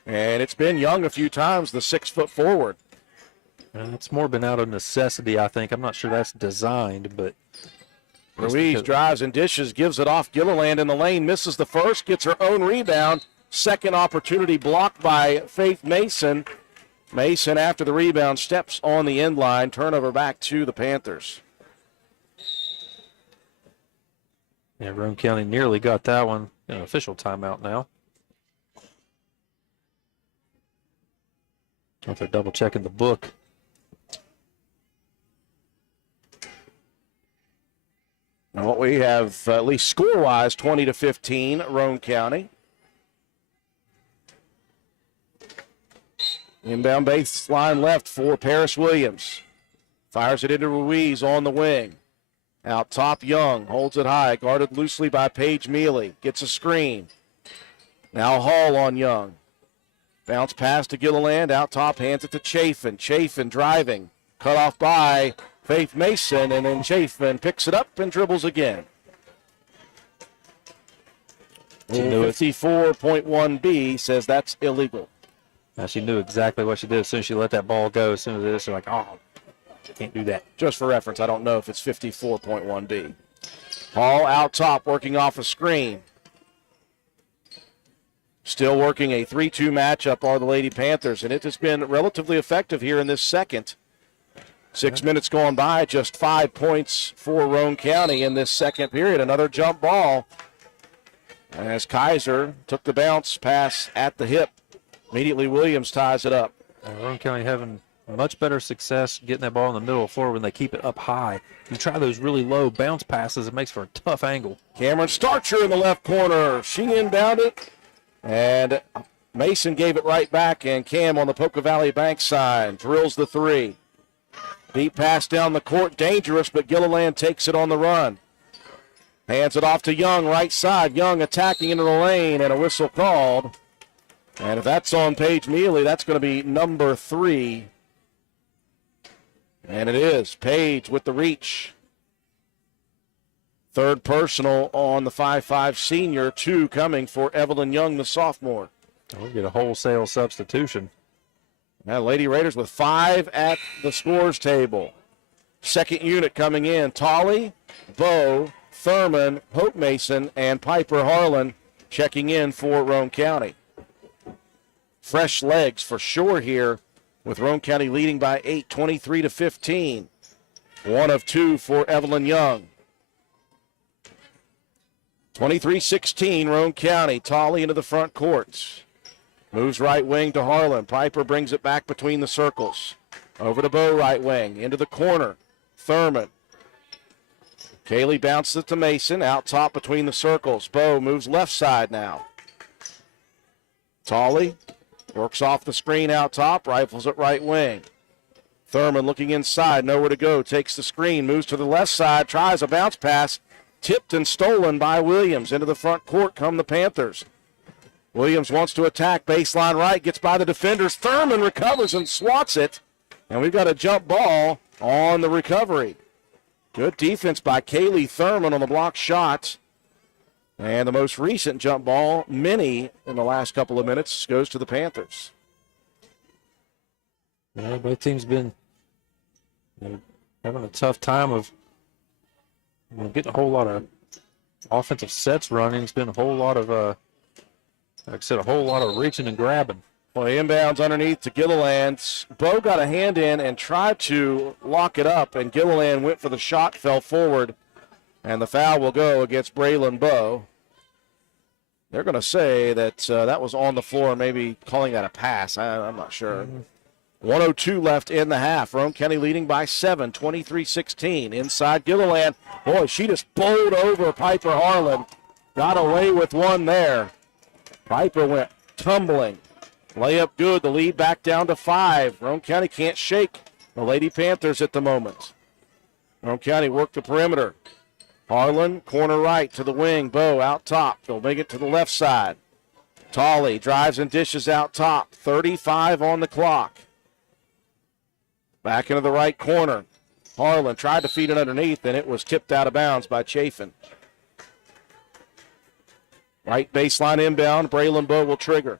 and it's been Young a few times, the 6-foot forward. And it's more been out of necessity, I think. I'm not sure that's designed, but. Ruiz drives and dishes, gives it off. Gilliland in the lane, misses the first, gets her own rebound. Second opportunity blocked by Faith Mason. Mason, after the rebound, steps on the end line. Turnover back to the Panthers. Yeah, Roane County nearly got that one. An official timeout now. If they're double checking the book. Now what we have, at least score-wise, 20-15, Roane County. Inbound baseline left for Paris Williams. Fires it into Ruiz on the wing. Out top, Young holds it high, guarded loosely by Paige Mealy. Gets a screen. Now Hall on Young. Bounce pass to Gilliland. Out top, hands it to Chafin. Chafin driving. Cut off by Faith Mason, and then Chafin picks it up and dribbles again. 54.1B says that's illegal. Now she knew exactly what she did as soon as she let that ball go. As soon as it is, she's like, oh, can't do that. Just for reference, I don't know if it's 54.1B. Hall out top, working off a screen. Still working a 3-2 matchup are the Lady Panthers, and it has been relatively effective here in this second. 6 minutes gone by, just 5 points for Roane County in this second period. Another jump ball as Kaiser took the bounce pass at the hip. Immediately Williams ties it up. Roane County having much better success getting that ball in the middle of the floor when they keep it up high. You try those really low bounce passes, it makes for a tough angle. Cameron Starcher in the left corner. She inbounded, and Mason gave it right back, and Cam on the Poca Valley Bank side drills the three. Deep pass down the court, dangerous, but Gilliland takes it on the run. Hands it off to Young, right side. Young attacking into the lane, and a whistle called. And if that's on Paige Mealy, that's going to be number 3. And it is. Paige with the reach. Third personal on the 5'5 senior, 2 coming for Evelyn Young, the sophomore. We'll get a wholesale substitution. Now Lady Raiders with 5 at the scores table. Second unit coming in. Tolley, Bowe, Thurman, Hope Mason, and Piper Harlan checking in for Roane County. Fresh legs for sure here with Roane County leading by 8, 23-15. 1 of 2 for Evelyn Young. 23-16, Roane County. Tolley into the front court. Moves right wing to Harlan. Piper brings it back between the circles. Over to Bowe right wing. Into the corner. Thurman. Kaylee bounces it to Mason. Out top between the circles. Bowe moves left side now. Tolley works off the screen out top. Rifles it right wing. Thurman looking inside. Nowhere to go. Takes the screen. Moves to the left side. Tries a bounce pass. Tipped and stolen by Williams. Into the front court come the Panthers. Williams wants to attack. Baseline right. Gets by the defenders. Thurman recovers and swats it. And we've got a jump ball on the recovery. Good defense by Kaylee Thurman on the block shot. And the most recent jump ball, many in the last couple of minutes, goes to the Panthers. Yeah, both teams been having a tough time of getting a whole lot of offensive sets running. It's been a whole lot of, like I said, a whole lot of reaching and grabbing. Well, inbounds underneath to Gilliland. Bowe got a hand in and tried to lock it up, and Gilliland went for the shot, fell forward, and the foul will go against Braylon Bowe. They're going to say that that was on the floor, maybe calling that a pass. I'm not sure. 1:02 left in the half. Roane County leading by 7, 23-16. Inside Gilliland. Boy, she just bowled over Piper Harlan. Got away with one there. Piper went tumbling. Layup good. The lead back down to 5. Roane County can't shake the Lady Panthers at the moment. Roane County work the perimeter. Harlan, corner right to the wing. Bowe out top. They'll make it to the left side. Tolley drives and dishes out top. 35 on the clock. Back into the right corner. Harlan tried to feed it underneath, and it was tipped out of bounds by Chafin. Right baseline inbound. Braylon Bowe will trigger.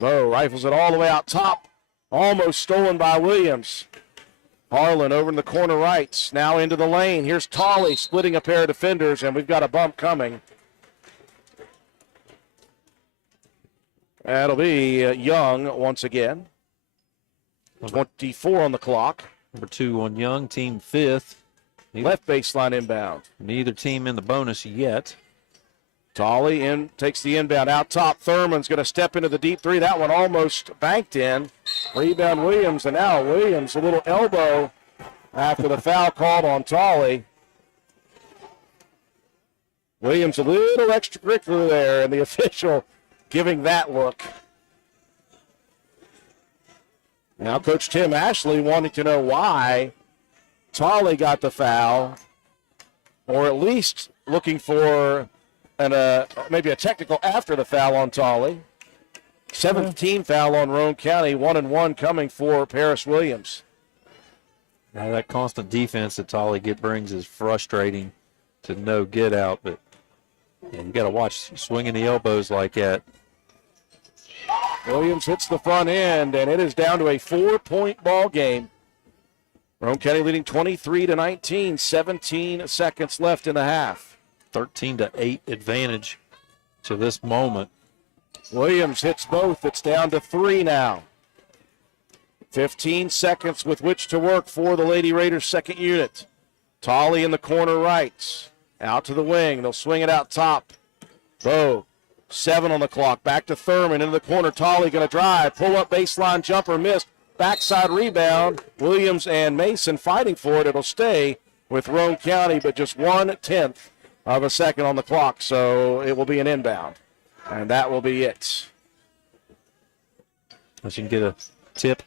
Bowe rifles it all the way out top. Almost stolen by Williams. Harlan over in the corner right. Now into the lane. Here's Tolley splitting a pair of defenders, and we've got a bump coming. That'll be Young once again. 24 on the clock. Number 2 on Young, team 5th. Left baseline inbound. Neither team in the bonus yet. Tolley in, takes the inbound out top. Thurman's going to step into the deep three. That one almost banked in. Rebound Williams, and now Williams a little elbow after the foul called on Tolley. Williams a little extracurricular there, and the official giving that look. Now Coach Tim Ashley wanting to know why Tolley got the foul, or at least looking for maybe a technical after the foul on Tolley. 7th team foul on Roane County, 1-1 coming for Paris Williams. Now that constant defense that Tolley brings is frustrating to no get out, but you got to watch swinging the elbows like that. Williams hits the front end, and it is down to a 4-point ball game. Roane County leading 23-19, 17 seconds left in the half. 13-8 advantage to this moment. Williams hits both. It's down to 3 now. 15 seconds with which to work for the Lady Raiders second unit. Tolley in the corner right. Out to the wing. They'll swing it out top. Bowe, 7 on the clock. Back to Thurman into the corner. Tolley going to drive. Pull up baseline jumper missed. Backside rebound. Williams and Mason fighting for it. It'll stay with Roane County, but just 1/10 of a second on the clock, so it will be an inbound. And that will be it. Unless you can get a tip.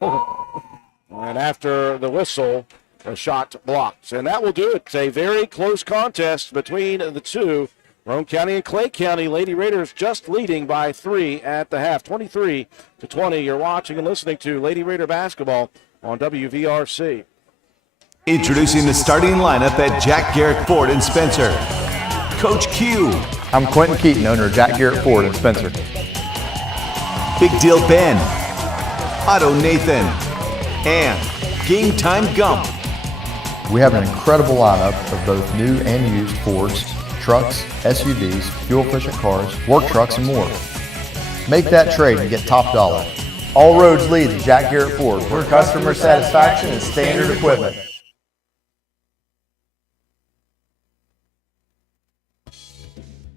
And after the whistle, a shot blocked. And that will do it. It's a very close contest between the two. Roane County and Clay County. Lady Raiders just leading by 3 at the half. 23-20. You're watching and listening to Lady Raider basketball on WVRC. Introducing the starting lineup at Jack Garrett Ford in Spencer. Coach Q. I'm Quentin Keaton, owner of Jack Garrett Ford in Spencer. Big Deal Ben. Otto Nathan. And Game Time Gump. We have an incredible lineup of both new and used Fords, trucks, SUVs, fuel-efficient cars, work trucks, and more. Make that trade and get top dollar. All roads lead to Jack Garrett Ford, where customer satisfaction is standard equipment.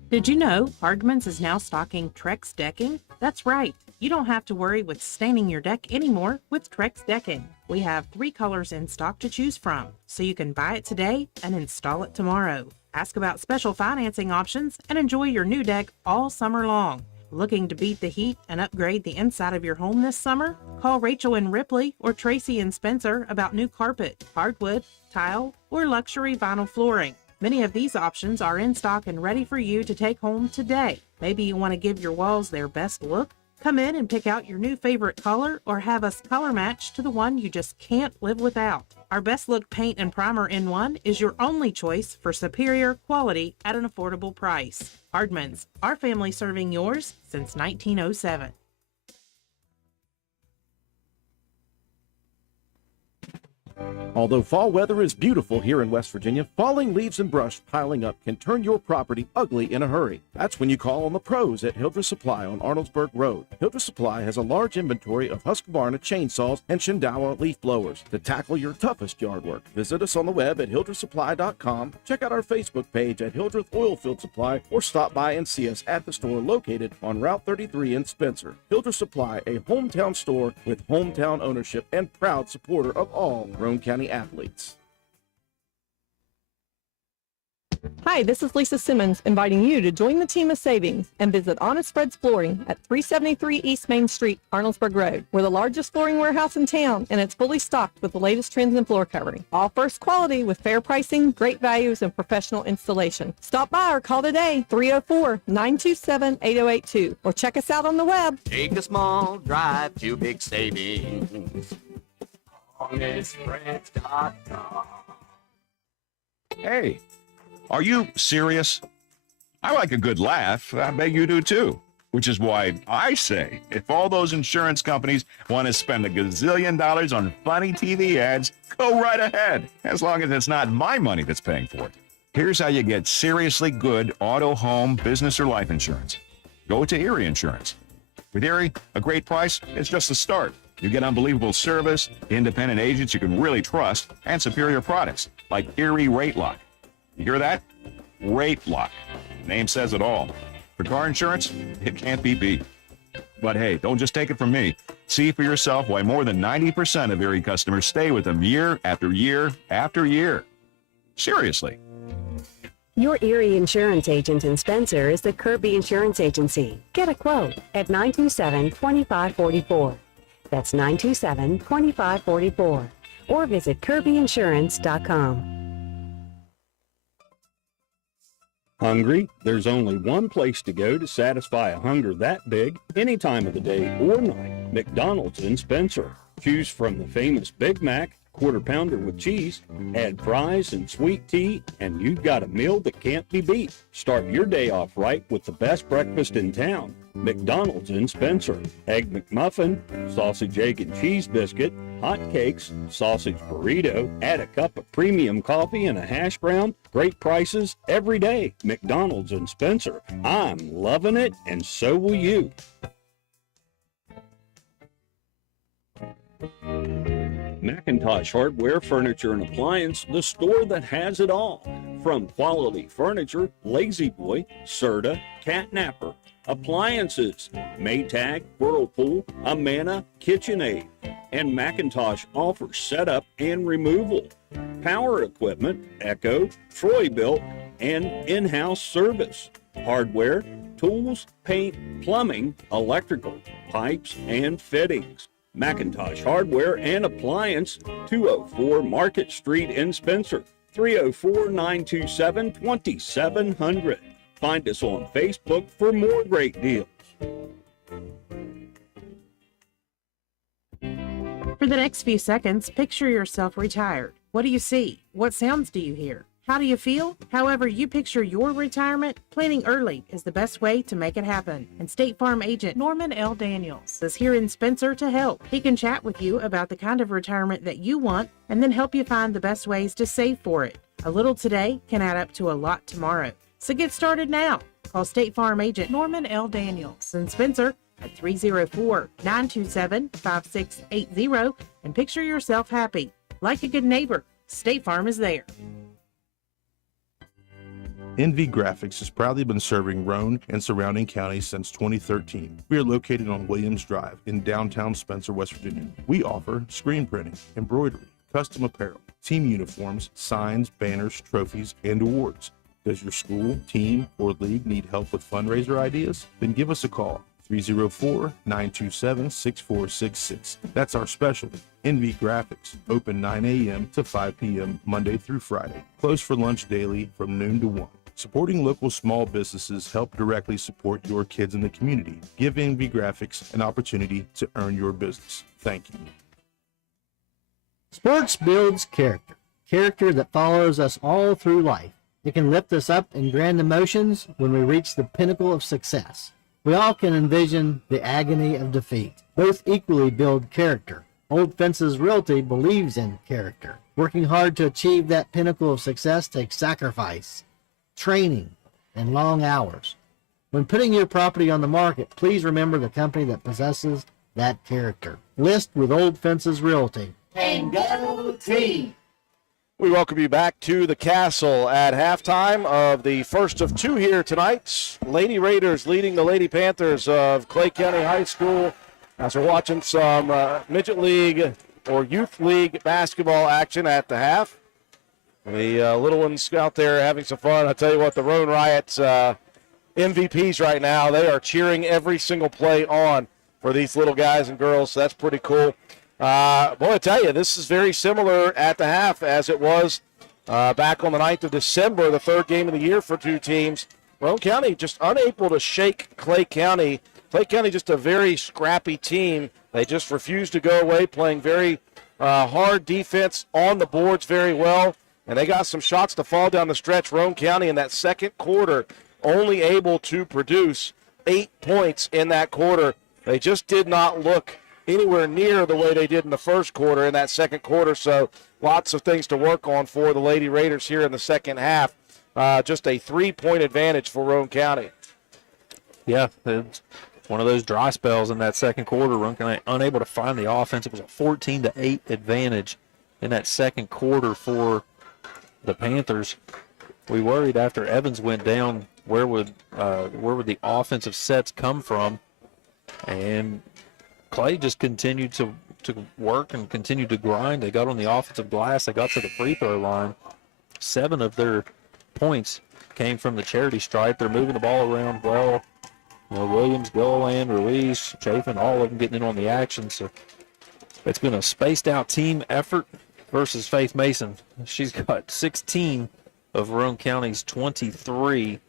Did you know Hardman's is now stocking Trex decking? That's right. You don't have to worry with staining your deck anymore with Trex decking. We have 3 colors in stock to choose from, so you can buy it today and install it tomorrow. Ask about special financing options and enjoy your new deck all summer long. Looking to beat the heat and upgrade the inside of your home this summer? Call Rachel and Ripley or Tracy and Spencer about new carpet, hardwood, tile, or luxury vinyl flooring. Many of these options are in stock and ready for you to take home today. Maybe you want to give your walls their best look? Come in and pick out your new favorite color or have us color match to the one you just can't live without. Our Best Look Paint and Primer in One is your only choice for superior quality at an affordable price. Hardman's, our family serving yours since 1907. Although fall weather is beautiful here in West Virginia, falling leaves and brush piling up can turn your property ugly in a hurry. That's when you call on the pros at Hildreth Supply on Arnoldsburg Road. Hildreth Supply has a large inventory of Husqvarna chainsaws and Shindawa leaf blowers to tackle your toughest yard work. Visit us on the web at hildrethsupply.com, check out our Facebook page at Hildreth Oilfield Supply, or stop by and see us at the store located on Route 33 in Spencer. Hildreth Supply, a hometown store with hometown ownership and proud supporter of all Roane County athletes. Hi, this is Lisa Simmons inviting you to join the team of savings and visit Honest Fred's Flooring at 373 East Main Street, Arnoldsburg Road. We're the largest flooring warehouse in town, and it's fully stocked with the latest trends in floor covering. All first quality with fair pricing, great values, and professional installation. Stop by or call today, 304-927-8082, or check us out on the web. Take a small drive to big savings. HonestFreds.com. Hey, are you serious? I like a good laugh. I bet you do too. Which is why I say, if all those insurance companies want to spend $1 gazillion on funny TV ads, go right ahead, as long as it's not my money that's paying for it. Here's how you get seriously good auto, home, business, or life insurance. Go to Erie Insurance. With Erie, a great price is just the start. You get unbelievable service, independent agents you can really trust, and superior products like Erie Rate Lock. You hear that? Rate Lock. Name says it all. For car insurance, it can't be beat. But hey, don't just take it from me. See for yourself why more than 90% of Erie customers stay with them year after year after year. Seriously. Your Erie Insurance agent in Spencer is the Kirby Insurance Agency. Get a quote at 927-2544. That's 927-2544. Or visit kirbyinsurance.com. Hungry? There's only one place to go to satisfy a hunger that big, any time of the day or night. McDonald's in Spencer. Choose from the famous Big Mac, Quarter Pounder with cheese, add fries and sweet tea, and you've got a meal that can't be beat. Start your day off right with the best breakfast in town. McDonald's in Spencer. Egg McMuffin, sausage, egg, and cheese biscuit, hot cakes, sausage burrito, add a cup of premium coffee and a hash brown. Great prices every day. McDonald's in Spencer. I'm loving it, and so will you. Macintosh Hardware, Furniture, and Appliance, the store that has it all. From quality furniture, Lazy Boy, Serta, Catnapper, appliances, Maytag, Whirlpool, Amana, KitchenAid, and Macintosh offers setup and removal, power equipment, Echo, Troy-Bilt, and in-house service, hardware, tools, paint, plumbing, electrical, pipes, and fittings. Macintosh Hardware and Appliance, 204 Market Street in Spencer, 304-927-2700. Find us on Facebook for more great deals. For the next few seconds, picture yourself retired. What do you see? What sounds do you hear? How do you feel? However you picture your retirement, planning early is the best way to make it happen. And State Farm agent Norman L. Daniels is here in Spencer to help. He can chat with you about the kind of retirement that you want and then help you find the best ways to save for it. A little today can add up to a lot tomorrow. So get started now. Call State Farm agent Norman L. Daniels in Spencer at 304-927-5680 and picture yourself happy. Like a good neighbor, State Farm is there. NV Graphics has proudly been serving Roane and surrounding counties since 2013. We are located on Williams Drive in downtown Spencer, West Virginia. We offer screen printing, embroidery, custom apparel, team uniforms, signs, banners, trophies, and awards. Does your school, team, or league need help with fundraiser ideas? Then give us a call, 304-927-6466. That's our specialty, NV Graphics, open 9 a.m. to 5 p.m. Monday through Friday, closed for lunch daily from noon to 1. Supporting local small businesses help directly support your kids in the community. Give NV Graphics an opportunity to earn your business. Thank you. Sports builds character, character that follows us all through life. It can lift us up in grand emotions when we reach the pinnacle of success. We all can envision the agony of defeat. Both equally build character. Old Fences Realty believes in character. Working hard to achieve that pinnacle of success takes sacrifice, training, and long hours. When putting your property on the market, please remember the company that possesses that character. List with Old Fences Realty. And go team! We welcome you back to the Castle at halftime of the first of two here tonight. Lady Raiders leading the Lady Panthers of Clay County High School as we're watching some midget league or youth league basketball action at the half. The little ones out there having some fun. I'll tell you what, the Roane Riots MVPs right now, they are cheering every single play on for these little guys and girls, so that's pretty cool. Boy, I tell you, this is very similar at the half as it was back on the 9th of December, the third game of the year for two teams. Roane County just unable to shake Clay County. Clay County just a very scrappy team. They just refused to go away, playing very hard defense on the boards very well. And they got some shots to fall down the stretch. Roane County in that second quarter only able to produce 8 points in that quarter. They just did not look anywhere near the way they did in the first quarter in that second quarter. So lots of things to work on for the Lady Raiders here in the second half. Just a 3-point advantage for Roane County. Yeah, it's one of those dry spells in that second quarter. Roane County unable to find the offense. It was a 14-8 advantage in that second quarter for the Panthers. We worried after Evans went down, where would the offensive sets come from? And Clay just continued to work and continued to grind. They got on the offensive glass. They got to the free throw line. 7 of their points came from the charity stripe. They're moving the ball around well. Williams, Gilliland, Ruiz, Chafin, all of them getting in on the action. So it's been a spaced out team effort versus Faith Mason. She's got 16 of Roane County's 23.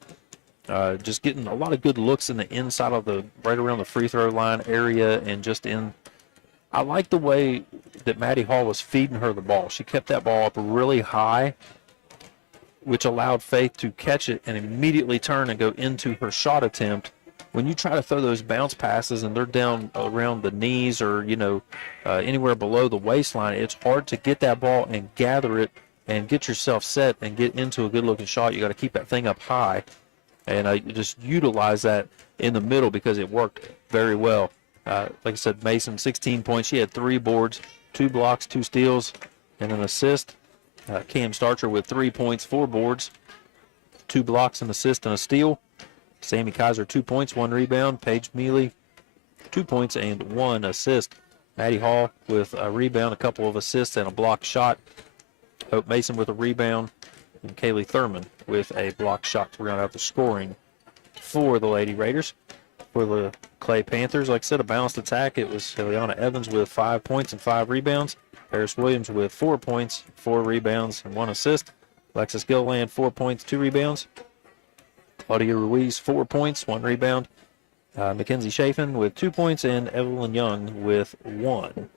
Just getting a lot of good looks in the inside of right around the free throw line area and just in. I like the way that Maddie Hall was feeding her the ball. She kept that ball up really high, which allowed Faith to catch it and immediately turn and go into her shot attempt. When you try to throw those bounce passes and they're down around the knees or, anywhere below the waistline, it's hard to get that ball and gather it and get yourself set and get into a good-looking shot. You got to keep that thing up high. And I just utilize that in the middle because it worked very well. Like I said, Mason, 16 points. She had 3 boards, 2 blocks, 2 steals, and an assist. Cam Starcher with 3 points, 4 boards, 2 blocks, an assist, and a steal. Sammy Kaiser, 2 points, 1 rebound. Paige Mealy, 2 points and 1 assist. Maddie Hall with a rebound, a couple of assists, and a blocked shot. Hope Mason with a rebound. And Kaylee Thurman with a block shot to round out the scoring for the Lady Raiders. For the Clay Panthers, like I said, a balanced attack. It was Eliana Evans with 5 points and 5 rebounds. Paris Williams with 4 points, 4 rebounds, and 1 assist. Alexis Gilliland, 4 points, 2 rebounds. Claudia Ruiz, 4 points, 1 rebound. Mackenzie Chafin with 2 points, and Evelyn Young with 1.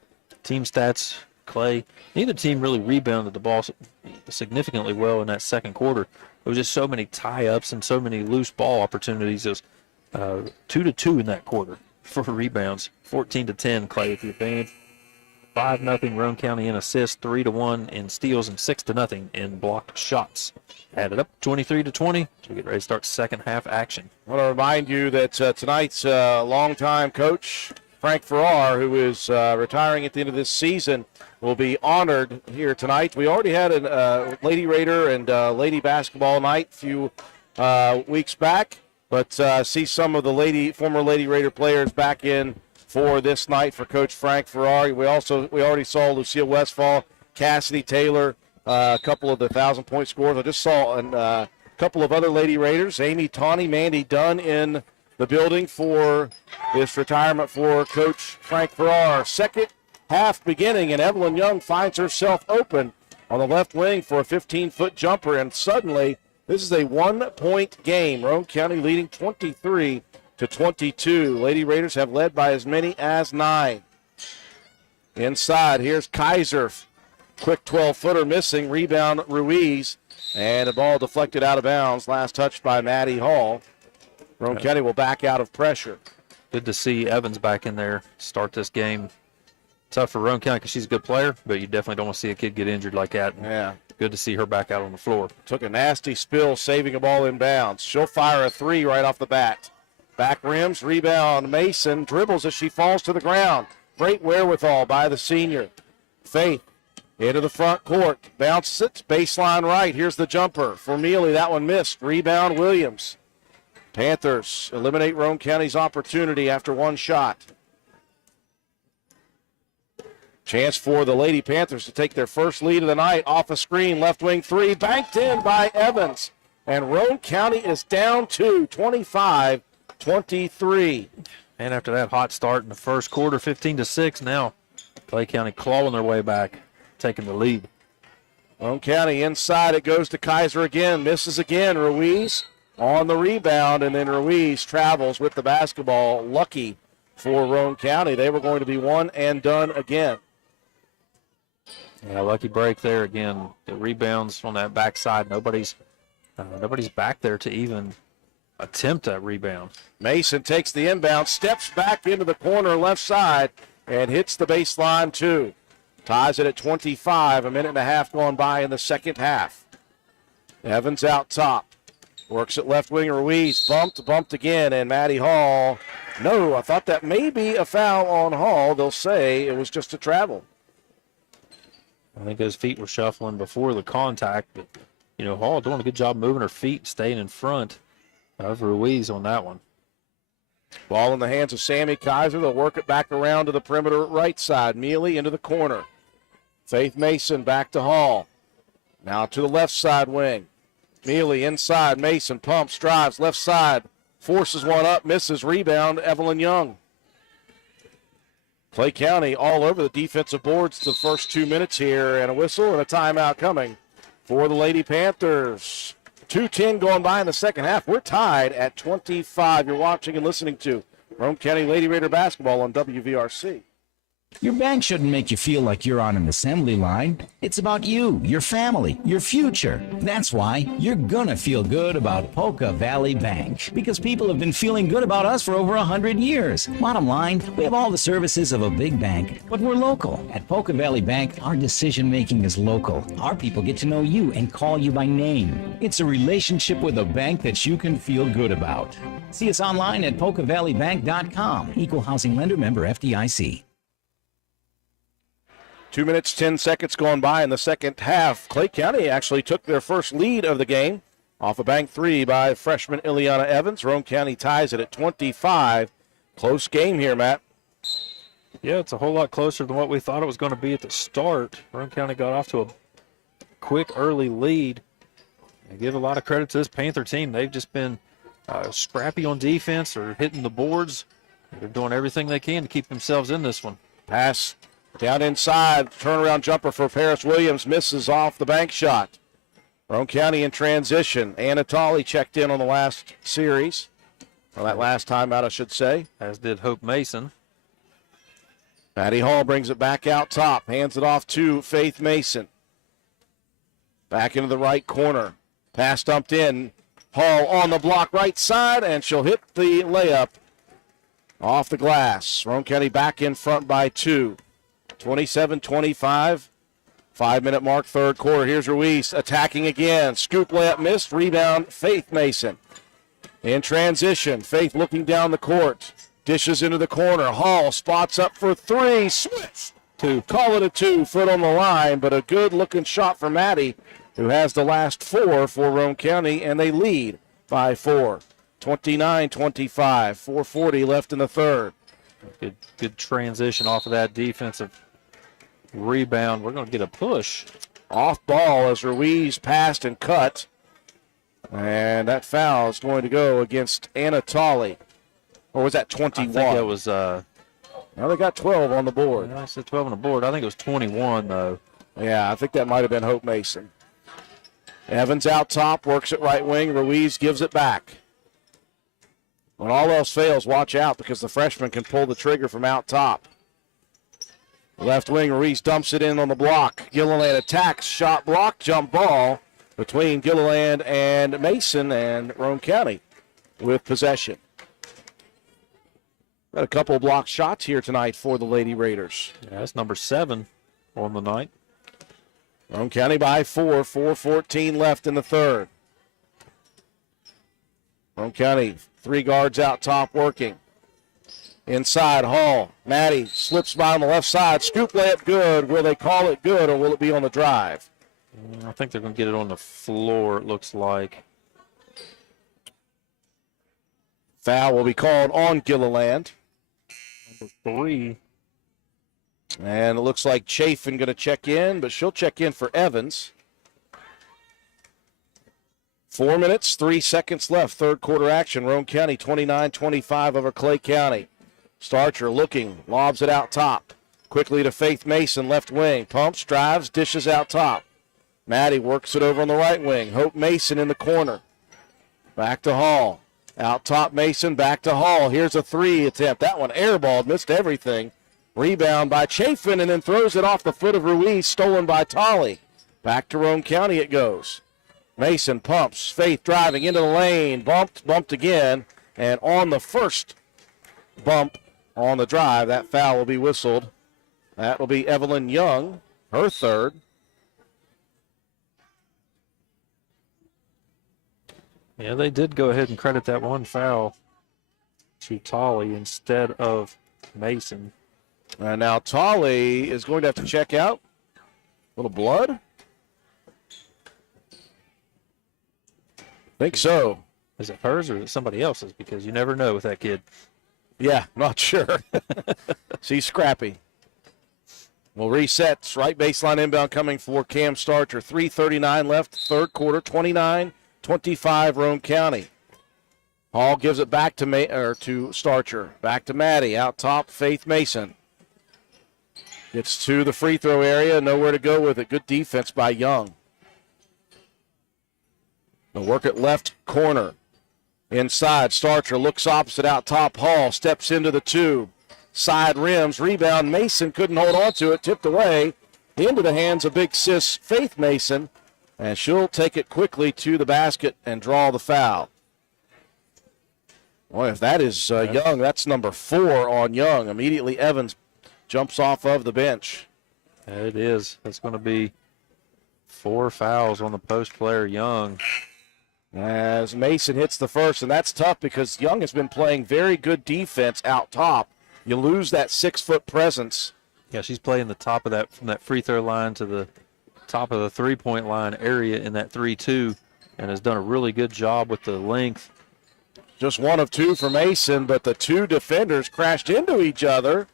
Team stats, Clay, neither team really rebounded the ball significantly well in that second quarter. There was just so many tie-ups and so many loose ball opportunities. It was 2-2 in that quarter for rebounds. 14-10, Clay with the advantage. 5-0 Roane County in assists, 3-1 in steals, and 6-0 in blocked shots. Added up 23-20 to get ready to start second half action. I want to remind you that tonight's longtime coach, Frank Farrar, who is retiring at the end of this season, will be honored here tonight. We already had a Lady Raider and Lady Basketball night a few weeks back, but see some of the former Lady Raider players back in for this night for Coach Frank Farrar. We already saw Lucille Westfall, Cassidy Taylor, a couple of the 1,000-point scorers. I just saw a couple of other Lady Raiders, Amy Tawney, Mandy Dunn in the building for this retirement for Coach Frank Farrar. Second half beginning, and Evelyn Young finds herself open on the left wing for a 15-foot jumper, and suddenly this is a 1-point game. Roane County leading 23-22. Lady Raiders have led by as many as 9. Inside, here's Kaiser. Quick 12-footer missing. Rebound, Ruiz. And the ball deflected out of bounds. Last touched by Maddie Hall. Roane County will back out of pressure. Good to see Evans back in there start this game. Tough for Roane County because she's a good player, but you definitely don't want to see a kid get injured like that. Yeah. Good to see her back out on the floor. Took a nasty spill, saving a ball in bounds. She'll fire a 3 right off the bat. Back rims, rebound, Mason dribbles as she falls to the ground. Great wherewithal by the senior. Faith into the front court, bounces it, baseline right. Here's the jumper for Mealy. That one missed. Rebound, Williams. Panthers eliminate Roane County's opportunity after one shot. Chance for the Lady Panthers to take their first lead of the night. Off a screen, left wing 3, banked in by Evans. And Roane County is down to 25-23. And after that hot start in the first quarter, 15-6, now Clay County clawing their way back, taking the lead. Roane County inside, it goes to Kaiser again, misses again. Ruiz on the rebound, and then Ruiz travels with the basketball. Lucky for Roane County. They were going to be one and done again. Yeah, lucky break there again. The rebounds on that backside. Nobody's back there to even attempt that rebound. Mason takes the inbound, steps back into the corner left side, and hits the baseline too. Ties it at 25, a minute and a half gone by in the second half. Evans out top. Works at left wing, Ruiz. Bumped again, and Maddie Hall. No, I thought that may be a foul on Hall. They'll say it was just a travel. I think his feet were shuffling before the contact, but, Hall doing a good job moving her feet, staying in front of Ruiz on that one. Ball in the hands of Sammy Kaiser. They'll work it back around to the perimeter right side. Mealy into the corner. Faith Mason back to Hall. Now to the left side wing. Mealy inside. Mason pumps, drives, left side. Forces one up, misses. Rebound, Evelyn Young. Clay County all over the defensive boards the first 2 minutes here, and a whistle and a timeout coming for the Lady Panthers. 2:10 going by in the second half. We're tied at 25. You're watching and listening to Roane County Lady Raider basketball on WVRC. Your bank shouldn't make you feel like you're on an assembly line. It's about you, your family, your future. That's why you're gonna feel good about Polka Valley Bank, because people have been feeling good about us for over 100 years. Bottom line, we have all the services of a big bank, but we're local. At Polka Valley Bank, our decision making is local. Our people get to know you and call you by name. It's a relationship with a bank that you can feel good about. See us online at polkavalleybank.com. Equal housing lender, member FDIC. 2 minutes, 10 seconds gone by in the second half. Clay County actually took their first lead of the game off a bank 3 by freshman Ileana Evans. Roane County ties it at 25. Close game here, Matt. Yeah, it's a whole lot closer than what we thought it was going to be at the start. Roane County got off to a quick early lead. I give a lot of credit to this Panther team. They've just been scrappy on defense or hitting the boards. They're doing everything they can to keep themselves in this one. Pass down inside, turnaround jumper for Paris Williams, misses off the bank shot. Roane County in transition. Anatoly checked in on the last series, or that last timeout, I should say. As did Hope Mason. Maddie Hall brings it back out top, hands it off to Faith Mason. Back into the right corner. Pass dumped in. Hall on the block right side, and she'll hit the layup off the glass. Roane County back in front by 2. 27-25. 5-minute mark, third quarter. Here's Ruiz attacking again. Scoop layup missed. Rebound, Faith Mason. In transition, Faith looking down the court. Dishes into the corner. Hall spots up for three. Switch. Call it a 2. Foot on the line, but a good-looking shot for Maddie, who has the last 4 for Roane County, and they lead by 4. 29-25. 4:40 left in the third. Good transition off of that defensive rebound. We're going to get a push. Off ball as Ruiz passed and cut. And that foul is going to go against Anatoly. Or was that 21? I think it was... Now they got 12 on the board. I said 12 on the board. I think it was 21, though. Yeah, I think that might have been Hope Mason. Evans out top, works it right wing. Ruiz gives it back. When all else fails, watch out because the freshman can pull the trigger from out top. Left wing, Ruiz dumps it in on the block. Gilliland attacks, shot block, jump ball between Gilliland and Mason, and Roane County with possession. Got a couple of block shots here tonight for the Lady Raiders. Yeah, that's number 7 on the night. Roane County by 4, 4:14 left in the third. Roane County, 3 guards out top working. Inside, Hall. Maddie slips by on the left side. Scoop layup good. Will they call it good, or will it be on the drive? I think they're going to get it on the floor, it looks like. Foul will be called on Gilliland. Number 3. And it looks like Chafin going to check in, but she'll check in for Evans. 4 minutes, 3 seconds left. Third quarter action. Roane County 29-25 over Clay County. Starcher looking, lobs it out top. Quickly to Faith Mason, left wing. Pumps, drives, dishes out top. Maddie works it over on the right wing. Hope Mason in the corner. Back to Hall. Out top Mason, back to Hall. Here's a 3 attempt. That one airballed, missed everything. Rebound by Chafin, and then throws it off the foot of Ruiz, stolen by Tolley. Back to Roane County it goes. Mason pumps. Faith driving into the lane. Bumped again. And on the first bump on the drive, that foul will be whistled. That will be Evelyn Young, her third. Yeah, they did go ahead and credit that one foul to Tolley instead of Mason. And now Tolley is going to have to check out. A little blood? Think so. Is it hers or is it somebody else's? Because you never know with that kid. Yeah, not sure. She's scrappy. We'll reset. Right baseline inbound coming for Cam Starcher. 3:39 left, third quarter, 29-25 Roane County. Hall gives it back to Starcher. Back to Maddie. Out top, Faith Mason. Gets to the free throw area. Nowhere to go with it. Good defense by Young. They'll work at left corner. Inside, Starcher looks opposite out top. Hall steps into the 2. Side rims, rebound. Mason couldn't hold on to it. Tipped away into the hands of big sis Faith Mason. And she'll take it quickly to the basket and draw the foul. Boy, if that is Young, that's number 4 on Young. Immediately Evans jumps off of the bench. It is. That's going to be 4 fouls on the post player, Young. As Mason hits the first, and that's tough because Young has been playing very good defense out top. You lose that 6-foot presence. Yeah, she's playing the top of that, from that free throw line to the top of the three-point line area in that 3-2, and has done a really good job with the length. Just 1 of 2 for Mason, but the 2 defenders crashed into each other.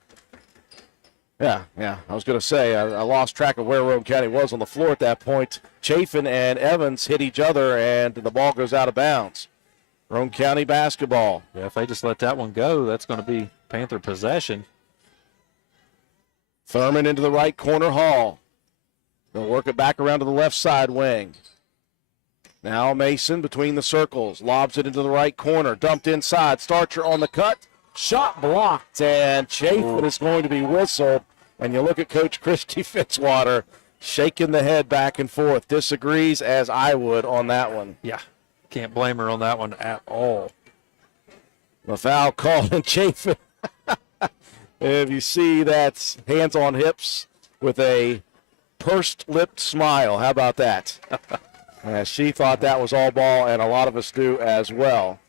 Yeah, I was going to say, I lost track of where Roane County was on the floor at that point. Chafin and Evans hit each other, and the ball goes out of bounds. Roane County basketball. Yeah, if they just let that one go, that's going to be Panther possession. Thurman into the right corner, Hall. They'll work it back around to the left side wing. Now Mason between the circles. Lobs it into the right corner. Dumped inside. Starcher on the cut. Shot blocked, and Chafin is going to be whistled. And you look at Coach Christy Fitzwater shaking the head back and forth. Disagrees, as I would, on that one. Yeah, can't blame her on that one at all. The foul called, and Chafin If you see that hands on hips with a pursed-lipped smile. How about that? She thought that was all ball, and a lot of us do as well.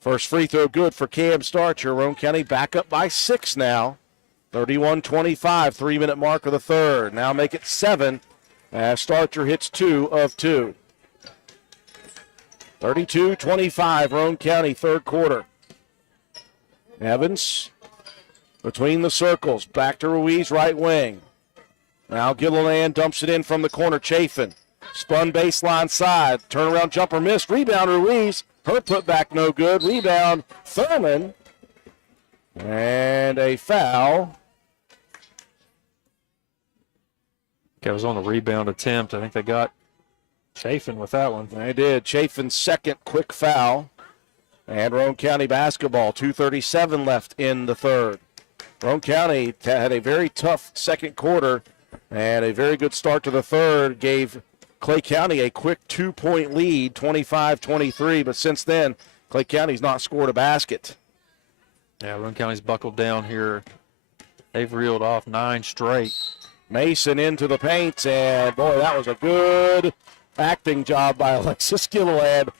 First free throw good for Cam Starcher. Roane County back up by 6 now. 31-25, 3-minute mark of the third. Now make it 7 as Starcher hits 2 of 2. 32-25, Roane County, third quarter. Evans between the circles. Back to Ruiz, right wing. Now Gilliland dumps it in from the corner. Chafin. Spun baseline side. Turnaround jumper missed. Rebound Ruiz. Her putback no good. Rebound Thurman. And a foul. That was on a rebound attempt. I think they got Chafin with that one. They did. Chafin's second quick foul. And Roane County basketball. 2:37 left in the third. Roane County had a very tough second quarter and a very good start to the third. Gave Clay County a quick 2-point lead, 25-23. But since then, Clay County's not scored a basket. Yeah, Roane County's buckled down here. They've reeled off 9 straight. Mason into the paint, and boy, that was a good acting job by Alexis Gilliland.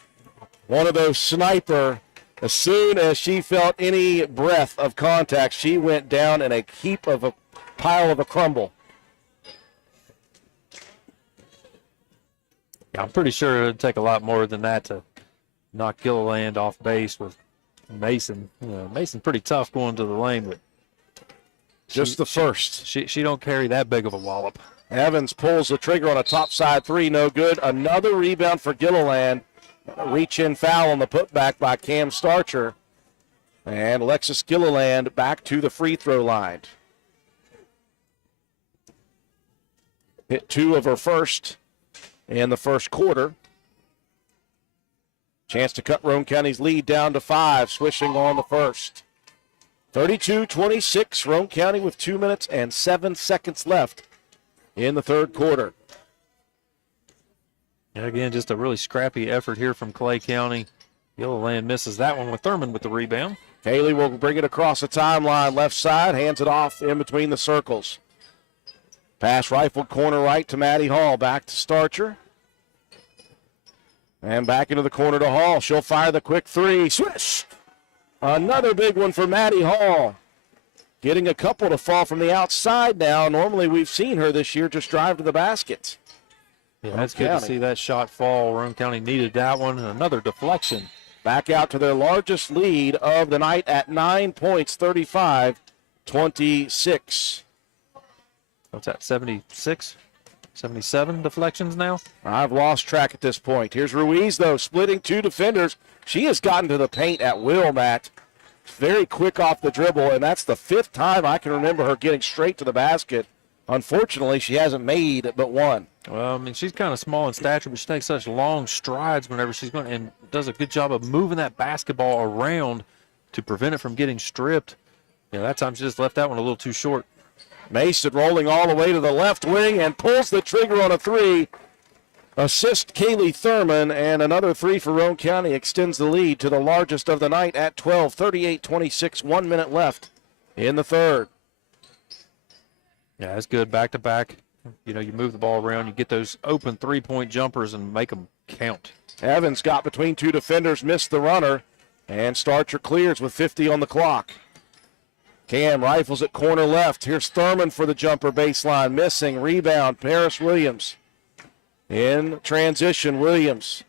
One of those sniper. As soon as she felt any breath of contact, she went down in a heap of a pile of a crumble. Yeah, I'm pretty sure it would take a lot more than that to knock Gilliland off base with Mason. You know, Mason's pretty tough going to the lane, but just the first. She don't carry that big of a wallop. Evans pulls the trigger on a topside three, no good. Another rebound for Gilliland. Reach-in foul on the putback by Cam Starcher. And Alexis Gilliland back to the free throw line. Hit 2 of her first in the first quarter. Chance to cut Roane County's lead down to 5, swishing on the first. 32-26, Roane County with 2 minutes and 7 seconds left in the third quarter. And again, just a really scrappy effort here from Clay County. Gilliland misses that one with Thurman with the rebound. Haley will bring it across the timeline, left side, hands it off in between the circles. Pass rifled corner right to Maddie Hall, back to Starcher. And back into the corner to Hall. She'll fire the quick 3. Swish! Another big one for Maddie Hall. Getting a couple to fall from the outside now. Normally we've seen her this year just drive to the basket. Yeah, that's good to see that shot fall. Roane County needed that one. Another deflection. Back out to their largest lead of the night at 9 points, 35-26. What's that, 76? 77 deflections now? I've lost track at this point. Here's Ruiz, though, splitting 2 defenders. She has gotten to the paint at will, Matt. Very quick off the dribble, and that's the 5th time I can remember her getting straight to the basket. Unfortunately, she hasn't made but one. Well, I mean, she's kind of small in stature, but she takes such long strides whenever she's going and does a good job of moving that basketball around to prevent it from getting stripped. Yeah, that time she just left that one a little too short. Mason rolling all the way to the left wing and pulls the trigger on a 3. Assist Kaylee Thurman, and another 3 for Roane County extends the lead to the largest of the night at 12, 38-26, 1 minute left in the third. Yeah, that's good. Back to back. You know, you move the ball around, you get those open 3-point jumpers and make them count. Evans got between 2 defenders, missed the runner, and Starcher clears with 50 on the clock. Cam rifles at corner left. Here's Thurman for the jumper baseline. Missing. Rebound. Paris Williams. In transition, Williams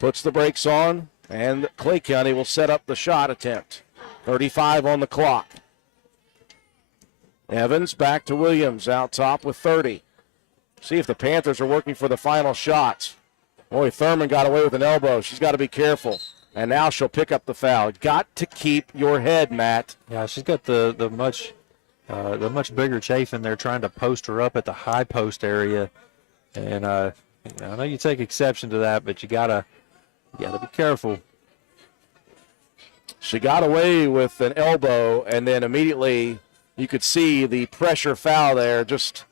puts the brakes on, and Clay County will set up the shot attempt. 35 on the clock. Evans back to Williams out top with 30. See if the Panthers are working for the final shots. Boy, Thurman got away with an elbow. She's got to be careful. And now she'll pick up the foul. Got to keep your head, Matt. Yeah, she's got the much bigger Chafin there trying to post her up at the high post area. And I know you take exception to that, but you gotta be careful. She got away with an elbow, and then immediately you could see the pressure foul there. Just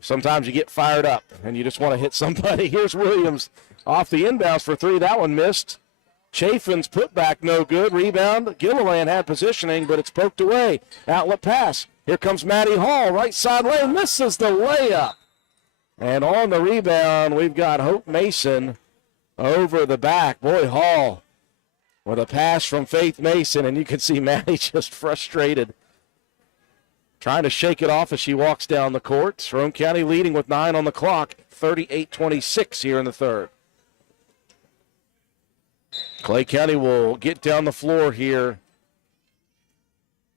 sometimes you get fired up, and you just want to hit somebody. Here's Williams off the inbounds for 3. That one missed. Chafin's putback no good. Rebound. Gilliland had positioning, but it's poked away. Outlet pass. Here comes Maddie Hall, right side lane. Misses the layup. And on the rebound, we've got Hope Mason over the back. Boy, Hall with a pass from Faith Mason, and you can see Maddie just frustrated, trying to shake it off as she walks down the court. Roane County leading with 9 on the clock, 38-26 here in the third. Clay County will get down the floor here.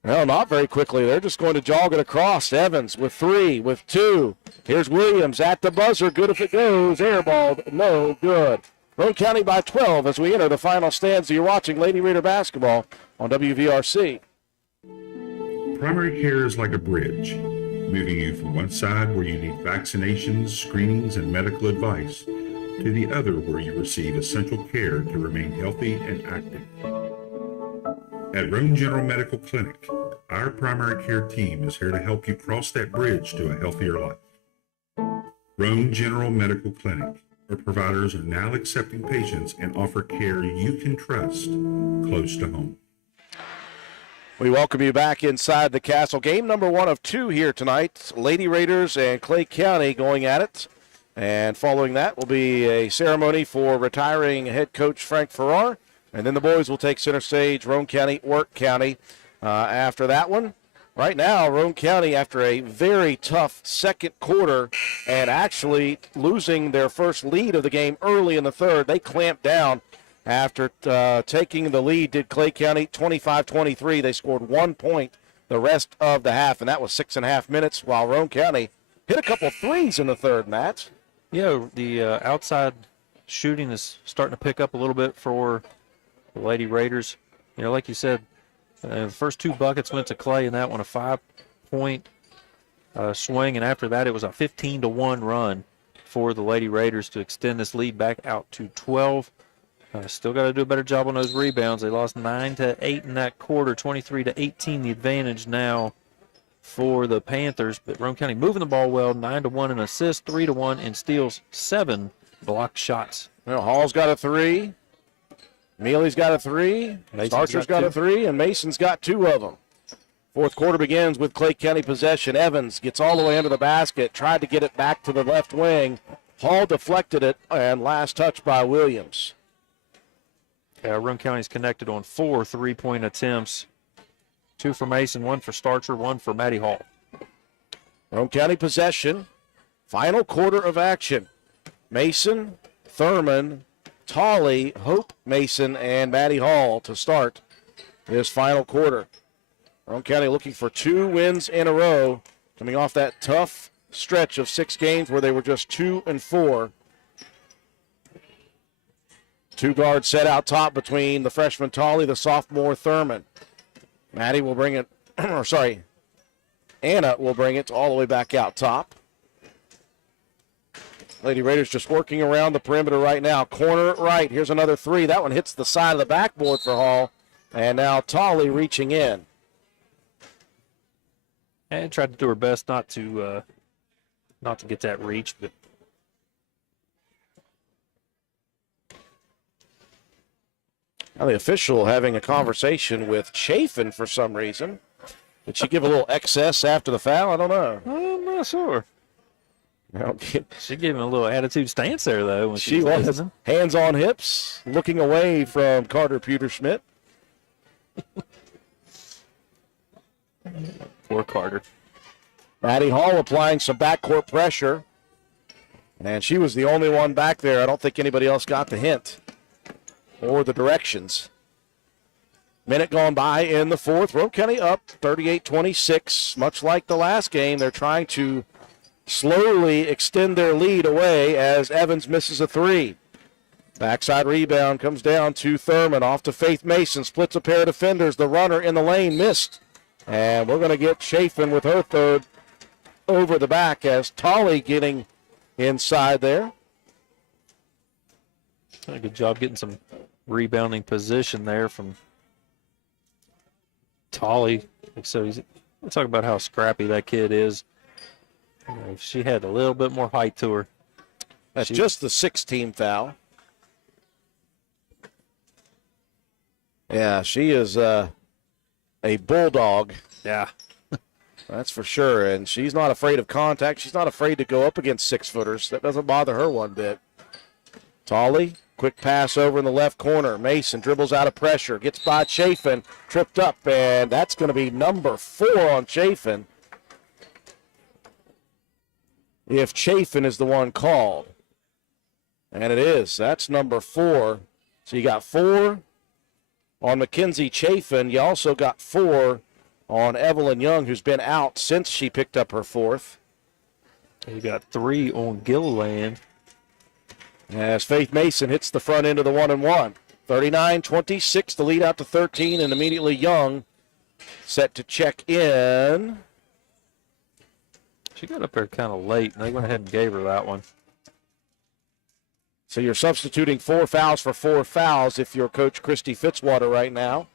Well, not very quickly. They're just going to jog it across. Evans with 3, with 2. Here's Williams at the buzzer. Good if it goes. Airballed. No good. Roane County by 12 as we enter the final stanza. You're watching Lady Raider basketball on WVRC. Primary care is like a bridge, moving you from one side where you need vaccinations, screenings, and medical advice to the other where you receive essential care to remain healthy and active. At Roane General Medical Clinic, our primary care team is here to help you cross that bridge to a healthier life. Roane General Medical Clinic, our providers are now accepting patients and offer care you can trust close to home. We welcome you back inside the castle. Game number 1 of 2 here tonight. Lady Raiders and Clay County going at it. And following that will be a ceremony for retiring head coach Frank Farrar. And then the boys will take center stage, Roane County, Work County. After that one, right now, Roane County, after a very tough second quarter and actually losing their first lead of the game early in the third, they clamped down after taking the lead. Did Clay County 25-23. They scored 1 point the rest of the half, and that was 6.5 minutes, while Roane County hit a couple threes in the third, Matt. Yeah, the outside shooting is starting to pick up a little bit for the Lady Raiders. You know, like you said, the first 2 buckets went to Clay, and that one a 5-point swing, and after that it was a 15-1 run for the Lady Raiders to extend this lead back out to 12. Still got to do a better job on those rebounds. They lost 9-8 in that quarter, 23-18 the advantage now for the Panthers. But Roane County moving the ball well, 9-1 in assists, 3-1 in steals, 7 blocked shots. Well, Hall's got a 3. Mealy's got a 3. Starcher's got a 3, and Mason's got 2 of them. Fourth quarter begins with Clay County possession. Evans gets all the way under the basket, tried to get it back to the left wing. Hall deflected it, and last touch by Williams. Roane County's connected on 4 3-point attempts. 2 for Mason, 1 for Starcher, 1 for Maddie Hall. Roane County possession. Final quarter of action. Mason, Thurman, Tolley, Hope Mason, and Maddie Hall to start this final quarter. Roane County looking for 2 wins in a row, coming off that tough stretch of 6 games where they were just 2-4. 2 guards set out top between the freshman Tolley, the sophomore Thurman. Maddie will bring it, Anna will bring it all the way back out top. Lady Raiders just working around the perimeter right now. Corner right. Here's another 3. That one hits the side of the backboard for Hall. And now Tolley reaching in. And tried to do her best not to get that reach, but now the official having a conversation with Chafin for some reason. Did she give a little excess after the foul? I don't know. I'm not sure. Okay. She gave him a little attitude stance there, though. When She was hands on hips, looking away from Carter Pewter-Schmidt. Poor Carter. Maddie Hall applying some backcourt pressure. And she was the only one back there. I don't think anybody else got the hint or the directions. Minute gone by in the fourth. Roane County up 38-26. Much like the last game, they're trying to slowly extend their lead away as Evans misses a 3. Backside rebound comes down to Thurman. Off to Faith Mason. Splits a pair of defenders. The runner in the lane missed. And we're going to get Chafin with her third over the back as Tolley getting inside there. Good job getting some rebounding position there from Tolley. So we'll talk about how scrappy that kid is. You know, if she had a little bit more height to her. That's just the 6th team foul. Yeah, she is a bulldog. Yeah. That's for sure. And she's not afraid of contact. She's not afraid to go up against 6-footers. That doesn't bother her one bit. Tolley, quick pass over in the left corner. Mason dribbles out of pressure, gets by Chafin, tripped up, and that's going to be number 4 on Chafin. If Chafin is the one called. And it is. That's number 4. So you got 4 on Mackenzie Chafin. You also got 4 on Evelyn Young, who's been out since she picked up her 4th. You got 3 on Gilliland. As Faith Mason hits the front end of the 1-and-1. 39-26, the lead out to 13, and immediately Young set to check in. She got up there kind of late, and they went ahead and gave her that one. So you're substituting 4 fouls for 4 fouls if you're Coach Christy Fitzwater right now.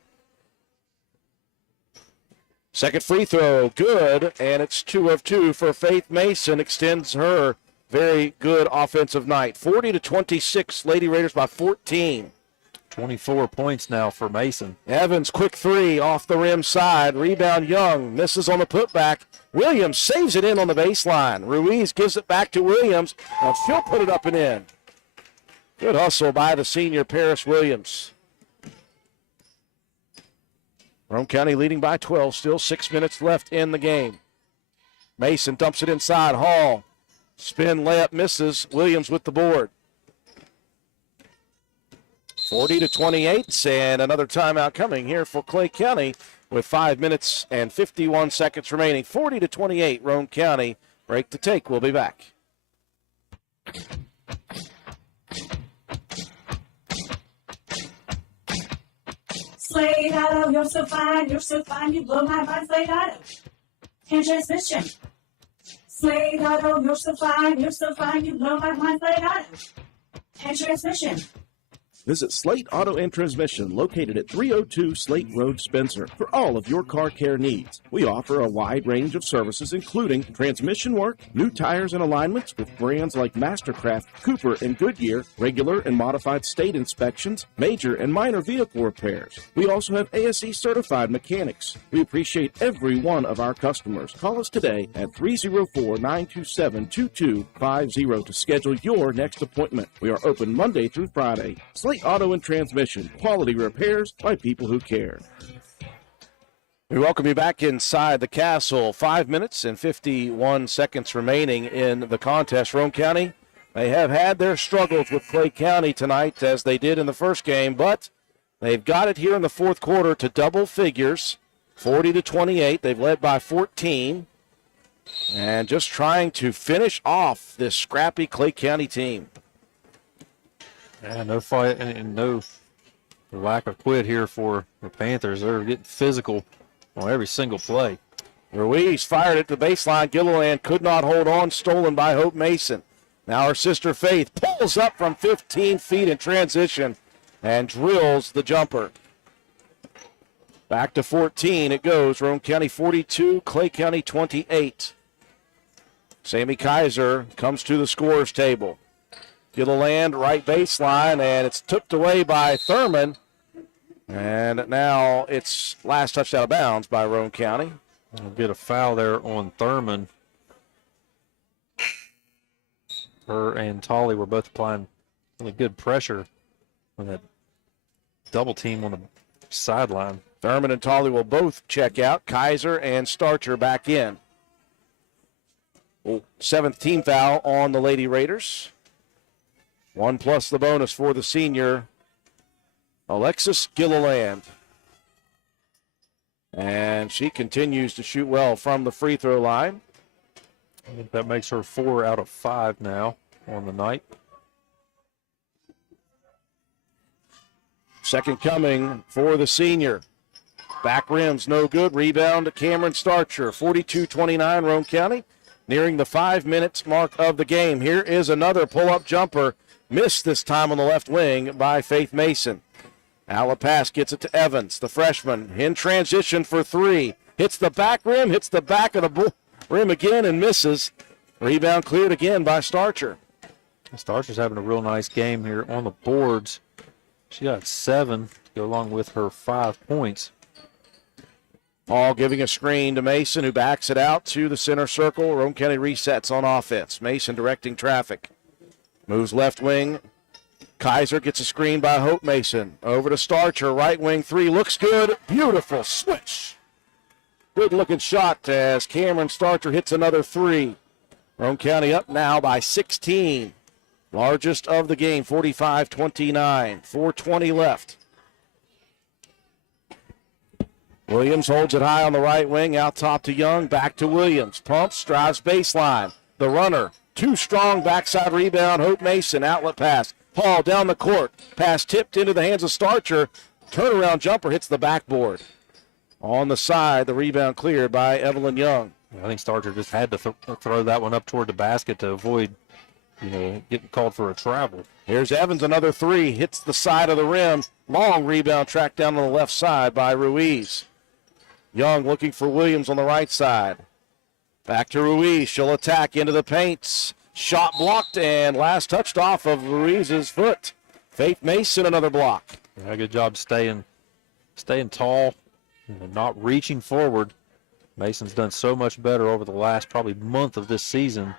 Second free throw, good, and it's 2 of 2 for Faith Mason. Extends her very good offensive night. 40-26, Lady Raiders by 14. 24 points now for Mason. Evans, quick 3 off the rim side. Rebound Young, misses on the putback. Williams saves it in on the baseline. Ruiz gives it back to Williams. Now she'll put it up and in. Good hustle by the senior Paris Williams. Roane County leading by 12, still 6 minutes left in the game. Mason dumps it inside. Hall, spin layup misses. Williams with the board. 40-28, and another timeout coming here for Clay County with 5 minutes and 51 seconds remaining. 40-28, Roane County. Break to take. We'll be back. Slade Auto, you're so fine, you blow my mind, Slade Auto. And transmission. Slade Auto, you're so fine, you blow my mind, Slade Auto. And transmission. Visit Slate Auto and Transmission, located at 302 Slate Road, Spencer, for all of your car care needs. We offer a wide range of services, including transmission work, new tires and alignments with brands like Mastercraft, Cooper, and Goodyear, regular and modified state inspections, major and minor vehicle repairs. We also have ASE certified mechanics. We appreciate every one of our customers. Call us today at 304-927-2250 to schedule your next appointment. We are open Monday through Friday. Slate Auto and Transmission, quality repairs by people who care. We welcome you back inside the castle. 5 minutes and 51 seconds remaining in the contest. Roane County, they have had their struggles with Clay County tonight, as they did in the first game, but they've got it here in the fourth quarter to double figures, 40-28. They've led by 14, and just trying to finish off this scrappy Clay County team. Yeah, no fight and no lack of quit here for the Panthers. They're getting physical on every single play. Ruiz fired at the baseline. Gilliland could not hold on. Stolen by Hope Mason. Now her sister Faith pulls up from 15 feet in transition and drills the jumper. Back to 14 it goes. Roane County 42, Clay County 28. Sammy Kaiser comes to the scorer's table. Gilliland, right baseline, and it's tipped away by Thurman. And now it's last touched out of bounds by Roane County. We'll get a foul there on Thurman. Her and Tolley were both applying really good pressure on that double team on the sideline. Thurman and Tolley will both check out. Kaiser and Starcher back in. 7th team foul on the Lady Raiders. 1 plus the bonus for the senior, Alexis Gilliland. And she continues to shoot well from the free throw line. I think that makes her 4 out of 5 now on the night. Second coming for the senior. Back rim's no good. Rebound to Cameron Starcher. 42-29 Roane County. Nearing the 5 minutes mark of the game. Here is another pull-up jumper. Missed this time on the left wing by Faith Mason. Alapass gets it to Evans, the freshman, in transition for 3. Hits the back rim, hits the back of the rim again and misses. Rebound cleared again by Starcher. Starcher's having a real nice game here on the boards. She got 7 go along with her 5 points. Hall giving a screen to Mason, who backs it out to the center circle. Roane County resets on offense. Mason directing traffic. Moves left wing. Kaiser gets a screen by Hope Mason. Over to Starcher, right wing three. Looks good. Beautiful switch. Good looking shot as Cameron Starcher hits another three. Roane County up now by 16. Largest of the game, 45-29. 4:20 left. Williams holds it high on the right wing, out top to Young, back to Williams. Pumps, drives baseline. The runner, too strong, backside rebound. Hope Mason, outlet pass. Hall down the court. Pass tipped into the hands of Starcher. Turnaround jumper hits the backboard. On the side, the rebound cleared by Evelyn Young. I think Starcher just had to throw that one up toward the basket to avoid, getting called for a travel. Here's Evans, another three. Hits the side of the rim. Long rebound tracked down on the left side by Ruiz. Young looking for Williams on the right side. Back to Ruiz. She'll attack into the paints. Shot blocked and last touched off of Ruiz's foot. Faith Mason, another block. Yeah, good job staying tall and not reaching forward. Mason's done so much better over the last probably month of this season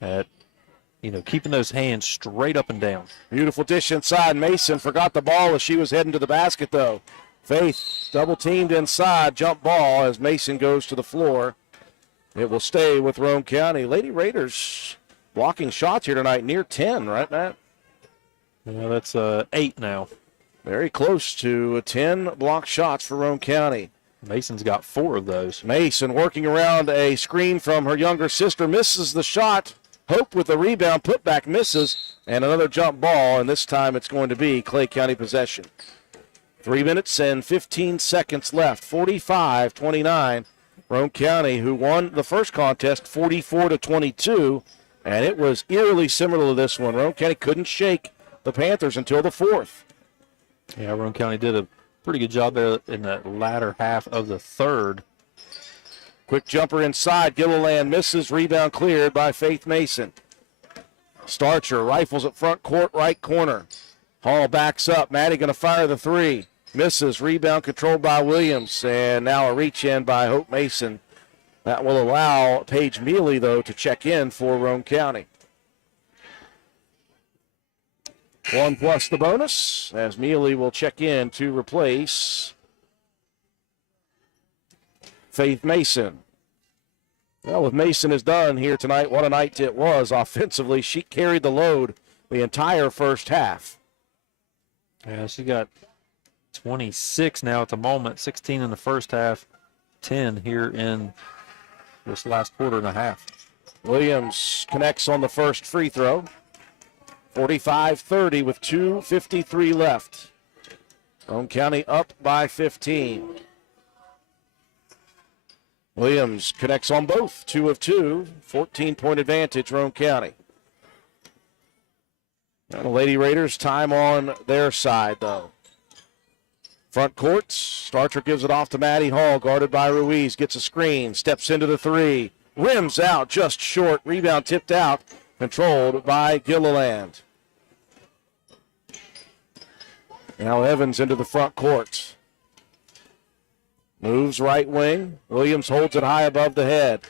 at, keeping those hands straight up and down. Beautiful dish inside. Mason forgot the ball as she was heading to the basket, though. Faith double teamed inside. Jump ball as Mason goes to the floor. It will stay with Roane County. Lady Raiders blocking shots here tonight near 10, right, Matt? Yeah, that's 8 now. Very close to 10 blocked shots for Roane County. Mason's got 4 of those. Mason working around a screen from her younger sister, misses the shot. Hope with the rebound, putback misses, and another jump ball, and this time it's going to be Clay County possession. 3 minutes and 15 seconds left, 45-29. Roane County, who won the first contest 44-22, and it was eerily similar to this one. Roane County couldn't shake the Panthers until the fourth. Yeah, Roane County did a pretty good job there in the latter half of the third. Quick jumper inside. Gilliland misses. Rebound cleared by Faith Mason. Starcher rifles at front court, right corner. Hall backs up. Maddie going to fire the three. Misses. Rebound controlled by Williams. And now a reach in by Hope Mason. That will allow Paige Mealy, though, to check in for Roane County. 1 plus the bonus, as Mealy will check in to replace Faith Mason. Well, what Mason has done here tonight, what a night it was offensively. She carried the load the entire first half. Yeah, she got 26 now at the moment, 16 in the first half, 10 here in this last quarter and a half. Williams connects on the first free throw. 45-30 with 2:53 left. Roane County up by 15. Williams connects on both, 2 of 2, 14-point advantage, Roane County. And the Lady Raiders time on their side, though. Front court, Starcher gives it off to Maddie Hall, guarded by Ruiz, gets a screen, steps into the three, rims out just short, rebound tipped out, controlled by Gilliland. Now Evans into the front court. Moves right wing. Williams holds it high above the head.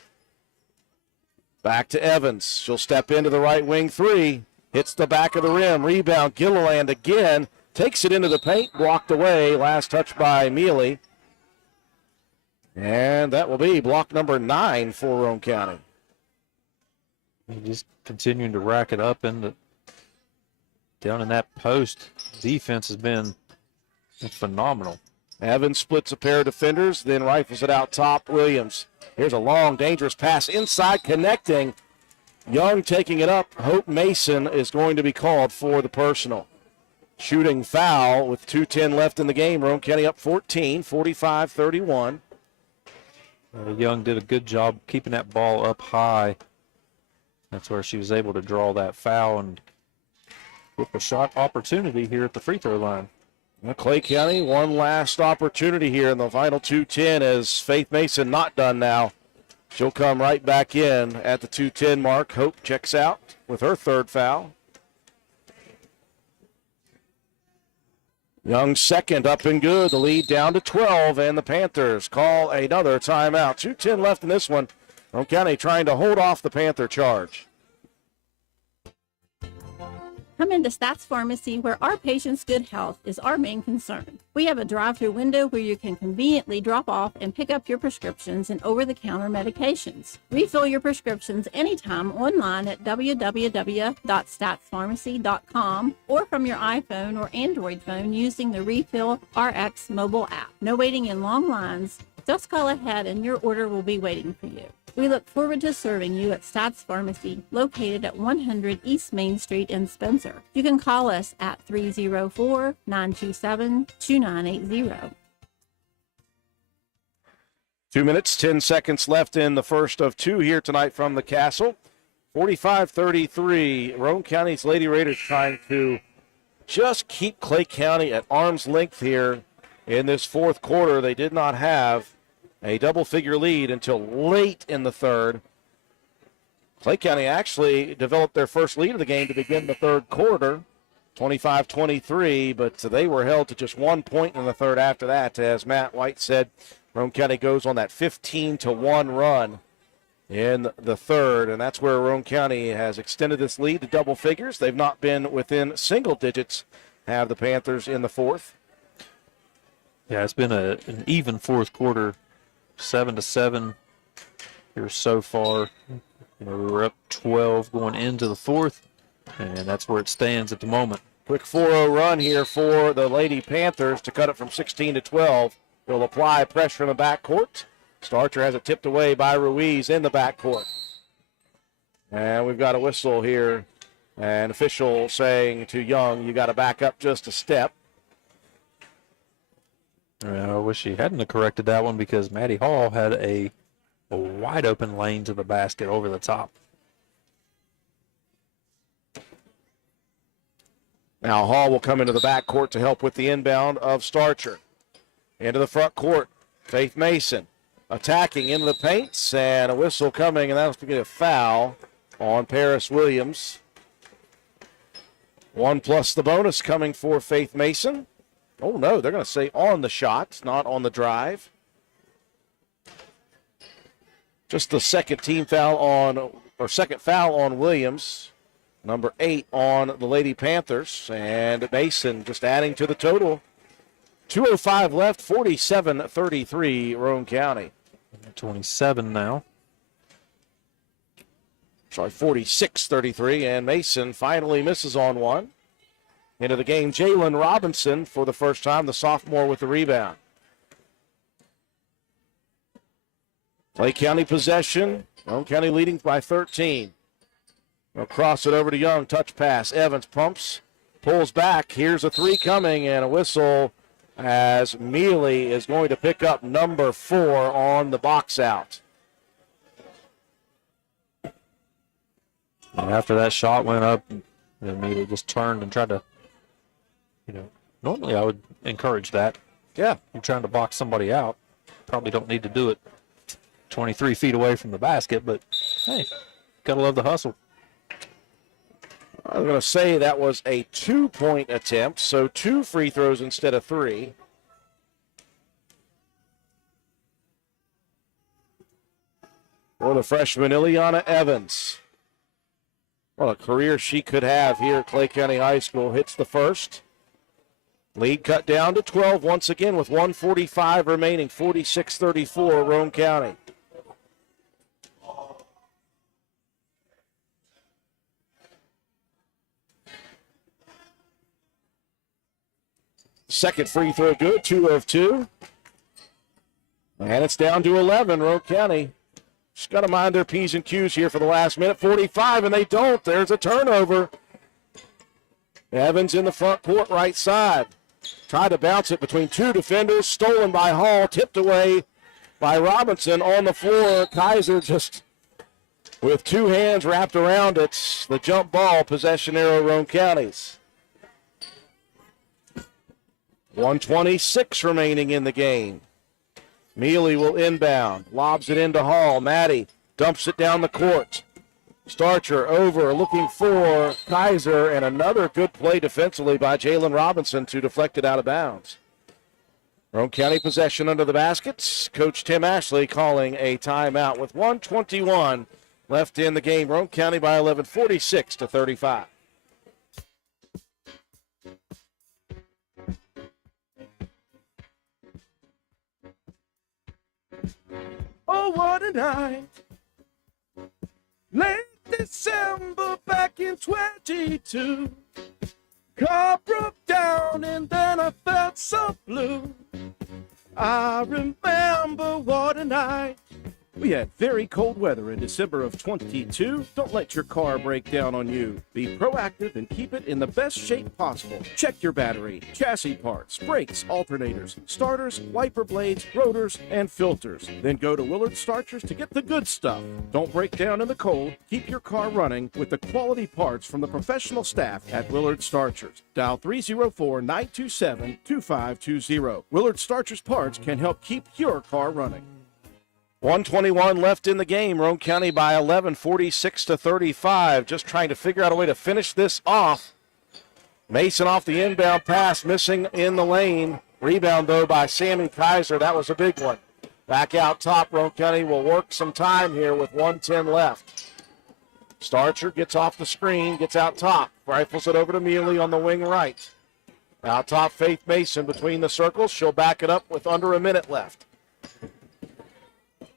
Back to Evans. She'll step into the right wing three. Hits the back of the rim. Rebound. Gilliland again. Takes it into the paint. Blocked away. Last touch by Mealy. And that will be block number 9 for Roane County. Just continuing to rack it up down in that post. Defense has been phenomenal. Evans splits a pair of defenders, then rifles it out top. Williams. Here's a long, dangerous pass inside, connecting. Young taking it up. Hope Mason is going to be called for the personal. Shooting foul with 2:10 left in the game. Roane County up 14, 45-31. Young did a good job keeping that ball up high. That's where she was able to draw that foul and get the shot opportunity here at the free throw line. Well, Clay County, one last opportunity here in the final 2:10 as Faith Mason not done now. She'll come right back in at the 2:10 mark. Hope checks out with her third foul. Young second, up and good. The lead down to 12, and the Panthers call another timeout. 2:10 left in this one. Roane County trying to hold off the Panther charge. Come into Stats Pharmacy, where our patients' good health is our main concern. We have a drive-through window where you can conveniently drop off and pick up your prescriptions and over-the-counter medications. Refill your prescriptions anytime online at www.statspharmacy.com or from your iPhone or Android phone using the Refill RX mobile app. No waiting in long lines. Just call ahead and your order will be waiting for you. We look forward to serving you at Stats Pharmacy, located at 100 East Main Street in Spencer. You can call us at 304-927-2980. 2 minutes, 10 seconds left in the first of two here tonight from the Castle. 45-33. Roane County's Lady Raiders trying to just keep Clay County at arm's length here in this fourth quarter. They did not have a double-figure lead until late in the third. Clay County actually developed their first lead of the game to begin the third quarter, 25-23, but they were held to just 1 point in the third after that. As Matt White said, Roane County goes on that 15-1 run in the third, and that's where Roane County has extended this lead to double figures. They've not been within single digits, have the Panthers in the fourth. Yeah, it's been an even fourth quarter. 7-7 here so far. We were up 12 going into the fourth, and that's where it stands at the moment. Quick 4-0 run here for the Lady Panthers to cut it from 16-12. They'll apply pressure in the backcourt. Starcher has it tipped away by Ruiz in the backcourt. And we've got a whistle here. An official saying to Young, you got to back up just a step. I wish he hadn't have corrected that one because Maddie Hall had a wide open lane to the basket over the top. Now Hall will come into the backcourt to help with the inbound of Starcher. Into the front court, Faith Mason attacking into the paints, and a whistle coming, and that's going to get a foul on Paris Williams. 1 plus the bonus coming for Faith Mason. Oh, no, they're going to say on the shot, not on the drive. Just the second foul on Williams. Number 8 on the Lady Panthers. And Mason just adding to the total. 2:05 left, 47-33, Roane County. 27 now. Sorry, 46-33, and Mason finally misses on one. Into the game, Jalen Robinson for the first time, the sophomore with the rebound. Clay County possession. Roane County leading by 13. They'll cross it over to Young. Touch pass. Evans pumps, pulls back. Here's a three coming and a whistle as Mealy is going to pick up number 4 on the box out. And after that shot went up, Mealy just turned and tried to, normally I would encourage that. Yeah. You're trying to box somebody out. Probably don't need to do it 23 feet away from the basket, but hey, gotta love the hustle. I'm going to say that was a 2-point attempt, so 2 free throws instead of 3. For the freshman, Ileana Evans. What a career she could have here at Clay County High School. Hits the first. Lead cut down to 12 once again with 1:45 remaining. 46-34, Roane County. Second free throw good, 2 of 2. And it's down to 11, Roane County. Just got to mind their P's and Q's here for the last minute. 45, and they don't. There's a turnover. Evans in the front court right side. Tried to bounce it between 2 defenders. Stolen by Hall. Tipped away by Robinson on the floor. Kaiser just with 2 hands wrapped around it. The jump ball, possession arrow, Roane County's. 1:26 remaining in the game. Mealy will inbound. Lobs it into Hall. Maddie dumps it down the court. Starcher over, looking for Kaiser, and another good play defensively by Jalen Robinson to deflect it out of bounds. Roane County possession under the baskets. Coach Tim Ashley calling a timeout with 1:21 left in the game. Roane County by 11, 46-35. Oh, what a night. Late December back in 22. Car broke down and then I felt so blue. I remember what a night. We had very cold weather in December of 22. Don't let your car break down on you. Be proactive and keep it in the best shape possible. Check your battery, chassis parts, brakes, alternators, starters, wiper blades, rotors, and filters. Then go to Willard Starchers to get the good stuff. Don't break down in the cold. Keep your car running with the quality parts from the professional staff at Willard Starchers. Dial 304-927-2520. Willard Starchers parts can help keep your car running. 1:21 left in the game. Roane County by 11, 46-35. Just trying to figure out a way to finish this off. Mason off the inbound pass, missing in the lane. Rebound, though, by Sammy Kaiser. That was a big one. Back out top, Roane County will work some time here with 1:10 left. Starcher gets off the screen, gets out top. Rifles it over to Mealy on the wing right. Out top, Faith Mason between the circles. She'll back it up with under a minute left.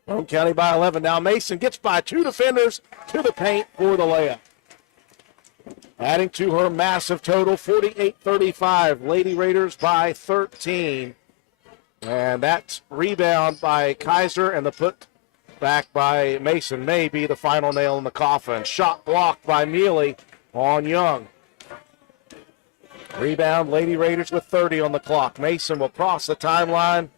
Roane County by 11. Now Mason gets by two defenders to the paint for the layup. Adding to her massive total, 48-35. Lady Raiders by 13. And that rebound by Kaiser and the put back by Mason may be the final nail in the coffin. Shot blocked by Mealy on Young. Rebound, Lady Raiders with 30 on the clock. Mason will cross the timeline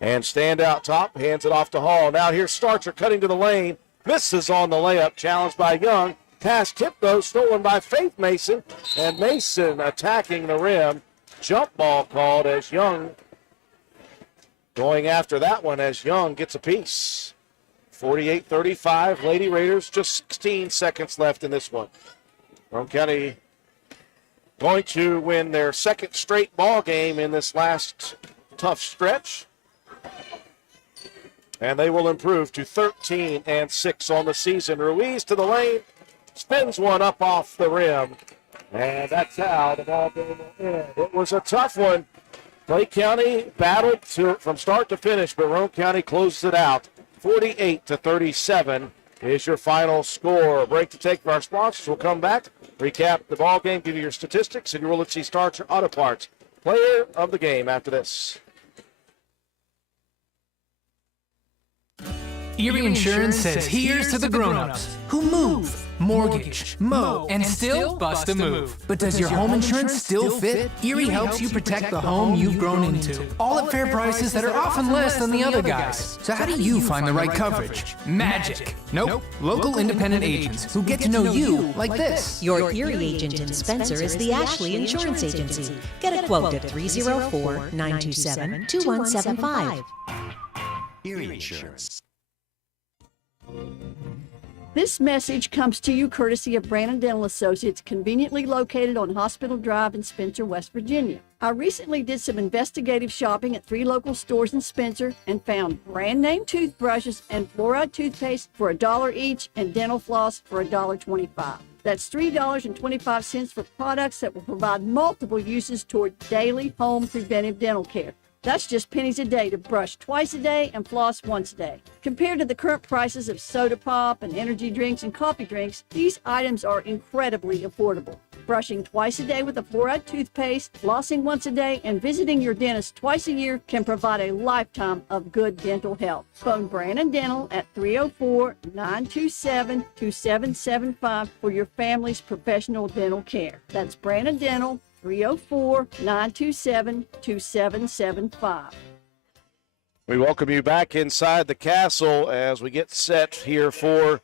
and stand out top, hands it off to Hall. Now here's Starcher cutting to the lane, misses on the layup, challenged by Young. Pass tipped, though, stolen by Faith Mason, and Mason attacking the rim. Jump ball called as Young going after that one as Young gets a piece. 48-35, Lady Raiders, just 16 seconds left in this one. Roane County going to win their second straight ball game in this last tough stretch. And they will improve to 13-6 on the season. Ruiz to the lane, spins one up off the rim. And that's how the ball game will end. It was a tough one. Clay County battled from start to finish, but Roane County closes it out. 48-37 is your final score. A break to take for our sponsors. We'll come back, recap the ball game, give you your statistics, and your Willard C. Starcher Auto Parts player of the game after this. Erie Insurance says here's to the grown-ups who move, mortgage, mow, and still bust a move. But does your home insurance still fit? Erie helps you protect the home you've grown into, all at fair prices that are often less than the other guys. So how do you find the right coverage? Magic. Nope. Local independent agents who get to know you like this. Your Erie agent in Spencer is the Ashley Insurance Agency. Get a quote at 304-927-2175. Erie Insurance. This message comes to you courtesy of Brandon Dental Associates, conveniently located on Hospital Drive in Spencer, West Virginia. I recently did some investigative shopping at 3 local stores in Spencer and found brand name toothbrushes and fluoride toothpaste for $1 each and dental floss for $1.25. That's $3.25 for products that will provide multiple uses toward daily home preventive dental care. That's just pennies a day to brush twice a day and floss once a day. Compared to the current prices of soda pop and energy drinks and coffee drinks, these items are incredibly affordable. Brushing twice a day with a fluoride toothpaste, flossing once a day, and visiting your dentist twice a year can provide a lifetime of good dental health. Phone Brandon Dental at 304-927-2775 for your family's professional dental care. That's Brandon Dental, 304-927-2775. We welcome you back inside the castle as we get set here for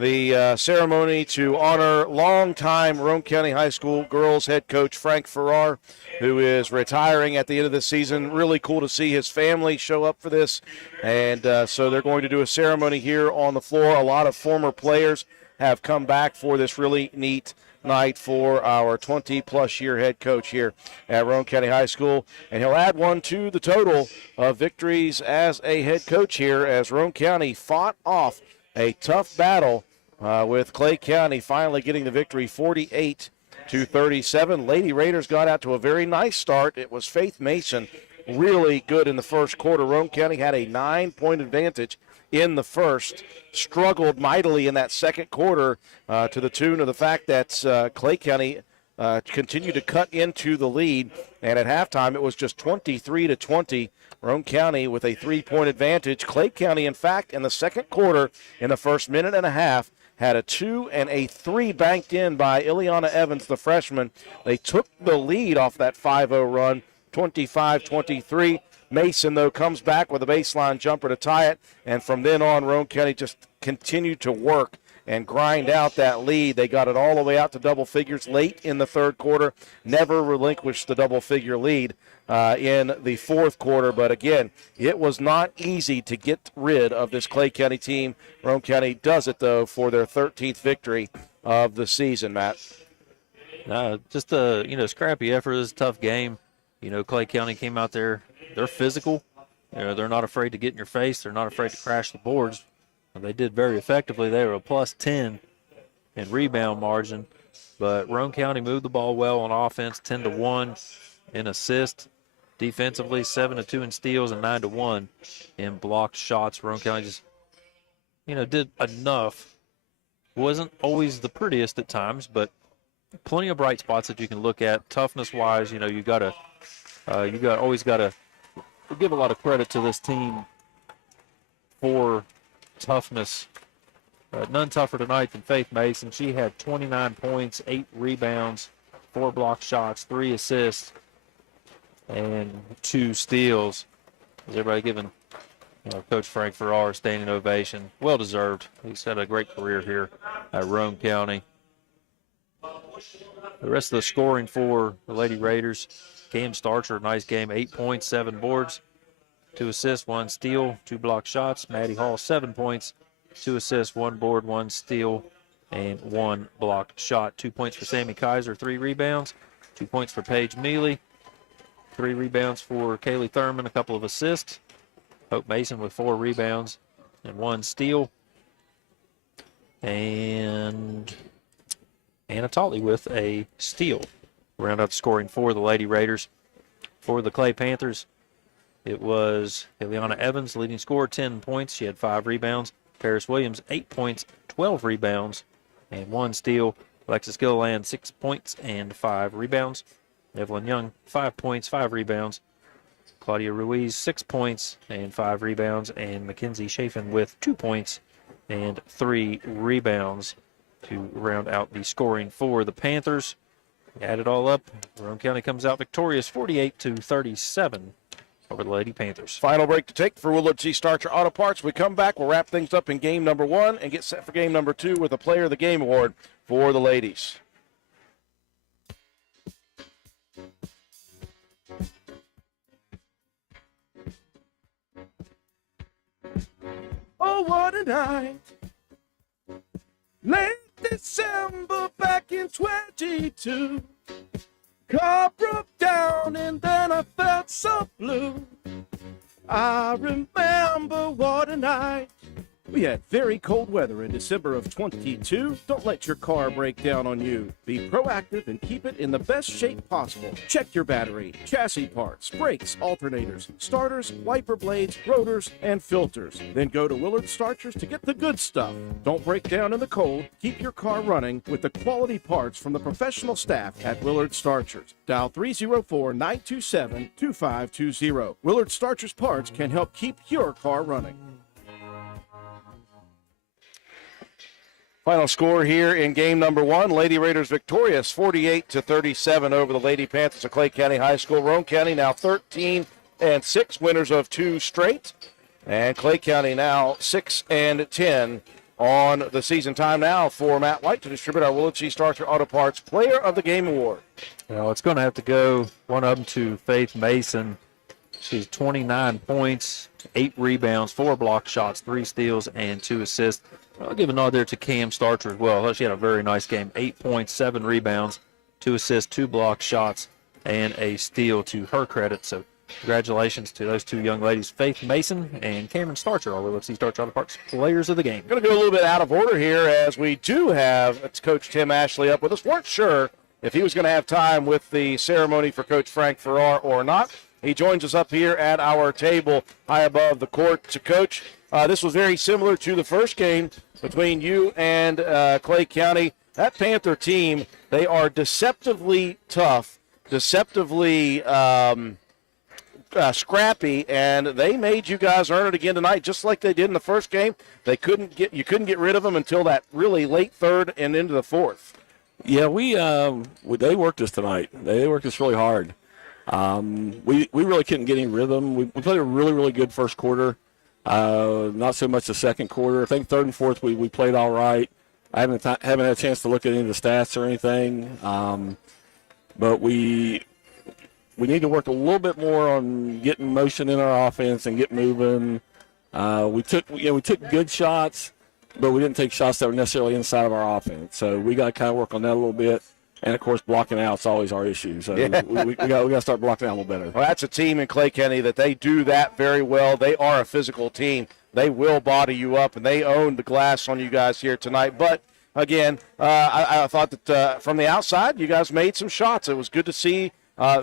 the ceremony to honor longtime Roane County High School girls head coach Frank Farrar, who is retiring at the end of the season. Really cool to see his family show up for this. And so they're going to do a ceremony here on the floor. A lot of former players have come back for this really neat night for our 20-plus year head coach here at Roane County High School. And he'll add one to the total of victories as a head coach here as Roane County fought off a tough battle with Clay County finally getting the victory 48-37. Lady Raiders got out to a very nice start. It was Faith Mason really good in the first quarter. Roane County had a 9-point advantage in the first, struggled mightily in that second quarter to the tune of the fact that Clay County continued to cut into the lead, and at halftime it was just 23-20. Roane County with a 3-point advantage. Clay County, in fact, in the second quarter, in the first minute and a half, had a 2 and a 3 banked in by Ileana Evans, the freshman. They took the lead off that 5-0 run, 25-23. Mason, though, comes back with a baseline jumper to tie it, and from then on, Roane County just continued to work and grind out that lead. They got it all the way out to double figures late in the third quarter, never relinquished the double-figure lead in the fourth quarter. But, again, it was not easy to get rid of this Clay County team. Roane County does it, though, for their 13th victory of the season, Matt. Just a, scrappy effort. It was a tough game. Clay County came out there. They're physical. They're not afraid to get in your face. They're not afraid to crash the boards. They did very effectively. They were a plus 10 in rebound margin. But Roane County moved the ball well on offense, 10-1 in assists. Defensively, 7-2 in steals and 9-1 in blocked shots. Roane County just, did enough. Wasn't always the prettiest at times, but plenty of bright spots that you can look at. Toughness-wise, you always got to give a lot of credit to this team for toughness. None tougher tonight than Faith Mason. She had 29 points, 8 rebounds, 4 block shots, 3 assists, and 2 steals. Is everybody giving Coach Frank Farrar a standing ovation? Well deserved. He's had a great career here at Roane County. The rest of the scoring for the Lady Raiders: Cam Starcher, nice game, 8 points, 7 boards, 2 assists, 1 steal, 2 block shots. Maddie Hall, 7 points, 2 assists, 1 board, 1 steal, and 1 blocked shot. 2 points for Sammy Kaiser, 3 rebounds, 2 points for Paige Mealy, 3 rebounds for Kaylee Thurman, a couple of assists. Hope Mason with 4 rebounds and 1 steal. And Anna Totley with a steal. Round out the scoring for the Lady Raiders. For the Clay Panthers, it was Ileana Evans, leading scorer, 10 points. She had 5 rebounds. Paris Williams, 8 points, 12 rebounds, and 1 steal. Alexis Gilliland, 6 points and 5 rebounds. Evelyn Young, 5 points, 5 rebounds. Claudia Ruiz, 6 points and 5 rebounds. And Mackenzie Chafin with 2 points and 3 rebounds to round out the scoring for the Panthers. Add it all up, Roane County comes out victorious, 48-37 over the Lady Panthers. Final break to take for Willard C. Starcher Auto Parts. We come back, we'll wrap things up in game number 1 and get set for game number 2 with a Player of the Game award for the ladies. Oh, what a night. Late December back in 22. Car broke down and then I felt so blue. I remember what a night. We had very cold weather in December of 22. Don't let your car break down on you. Be proactive and keep it in the best shape possible. Check your battery, chassis parts, brakes, alternators, starters, wiper blades, rotors, and filters. Then go to Willard Starchers to get the good stuff. Don't break down in the cold. Keep your car running with the quality parts from the professional staff at Willard Starchers. Dial 304-927-2520. Willard Starchers parts can help keep your car running. Final score here in game number 1. Lady Raiders victorious 48-37 over the Lady Panthers of Clay County High School. Roane County now 13-6, winners of 2 straight. And Clay County now 6-10 on the season. Time now for Matt White to distribute our Willard C. Starcher Auto Parts Player of the Game Award. Well, it's going to have to go one of them to Faith Mason. She's 29 points, 8 rebounds, 4 block shots, 3 steals, and 2 assists. I'll give a nod there to Cam Starcher as well. She had a very nice game. 8 points, 7 rebounds, 2 assists, 2 block shots, and a steal to her credit. So congratulations to those 2 young ladies, Faith Mason and Cameron Starcher, all Willard C. Starcher Auto Parts Players of the Game. Going to go a little bit out of order here as we do have Coach Tim Ashley up with us. Weren't sure if he was going to have time with the ceremony for Coach Frank Farrar or not. He joins us up here at our table high above the court. To Coach, this was very similar to the first game between you and Clay County. That Panther team, they are deceptively tough, deceptively scrappy, and they made you guys earn it again tonight, just like they did in the first game. You couldn't get rid of them until that really late third and into the fourth. Yeah, they worked us tonight. They worked us really hard. We really couldn't get any rhythm. We played a really, really good first quarter. Not so much the second quarter. I think third and fourth we played all right. I haven't had a chance to look at any of the stats or anything. But we need to work a little bit more on getting motion in our offense and get moving. We took good shots, but we didn't take shots that were necessarily inside of our offense. So we got to kind of work on that a little bit. And, of course, blocking out is always our issue. So yeah. we got to start blocking out a little better. Well, that's a team in Clay County that they do that very well. They are a physical team. They will body you up, and they own the glass on you guys here tonight. But, again, I thought that from the outside you guys made some shots. It was good to see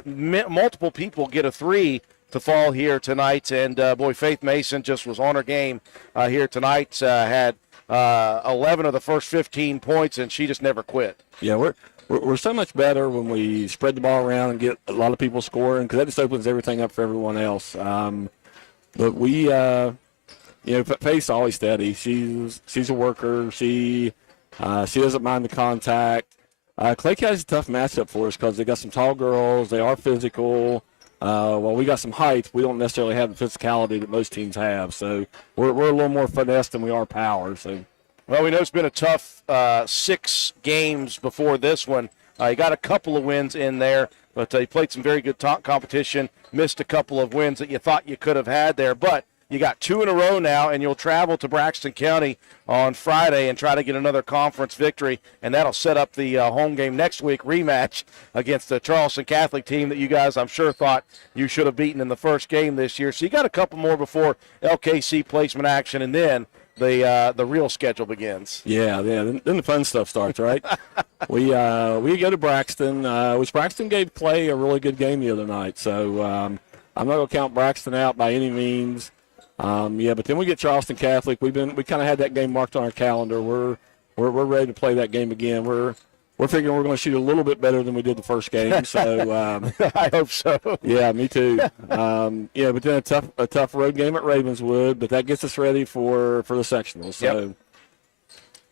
multiple people get a three to fall here tonight. And, boy, Faith Mason just was on her game here tonight, had 11 of the first 15 points, and she just never quit. Yeah, we're so much better when we spread the ball around and get a lot of people scoring, because that just opens everything up for everyone else. But we, Faith's always steady. She's a worker. She doesn't mind the contact. Clay County's a tough matchup for us because they got some tall girls. They are physical. While we got some height, we don't necessarily have the physicality that most teams have. So we're a little more finesse than we are power. So. Well, we know it's been a tough 6 games before this one. You got a couple of wins in there, but you played some very good competition, missed a couple of wins that you thought you could have had there. But you got 2 in a row now, and you'll travel to Braxton County on Friday and try to get another conference victory, and that'll set up the home game next week rematch against the Charleston Catholic team that you guys, I'm sure, thought you should have beaten in the first game this year. So you got a couple more before LKC placement action, and then the real schedule begins. Yeah. Then the fun stuff starts, right? we go to Braxton, which Braxton gave Clay a really good game the other night. So I'm not going to count Braxton out by any means. But then we get Charleston Catholic. We kind of had that game marked on our calendar. We're ready to play that game again. We're figuring we're going to shoot a little bit better than we did the first game. So I hope so. Yeah, me too. But then a tough road game at Ravenswood, but that gets us ready for the sectionals. So. Yep.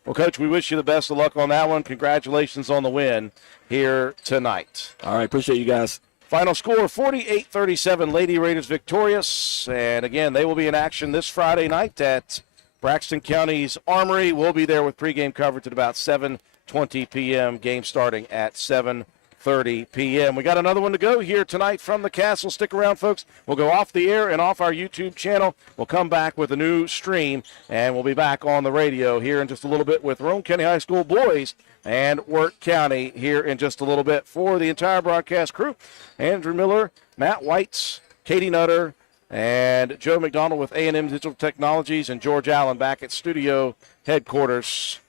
Well, Coach, we wish you the best of luck on that one. Congratulations on the win here tonight. All right, appreciate you guys. Final score, 48-37, Lady Raiders victorious. And, again, they will be in action this Friday night at Braxton County's Armory. We'll be there with pregame coverage at about 7:20 p.m., game starting at 7:30 p.m. We got another one to go here tonight from the Castle. Stick around, folks. We'll go off the air and off our YouTube channel. We'll come back with a new stream, and we'll be back on the radio here in just a little bit with Roane County High School boys and Wirt County here in just a little bit. For the entire broadcast crew, Andrew Miller, Matt White, Katie Nutter, and Joe McDonald with A&M Digital Technologies, and George Allen back at studio headquarters.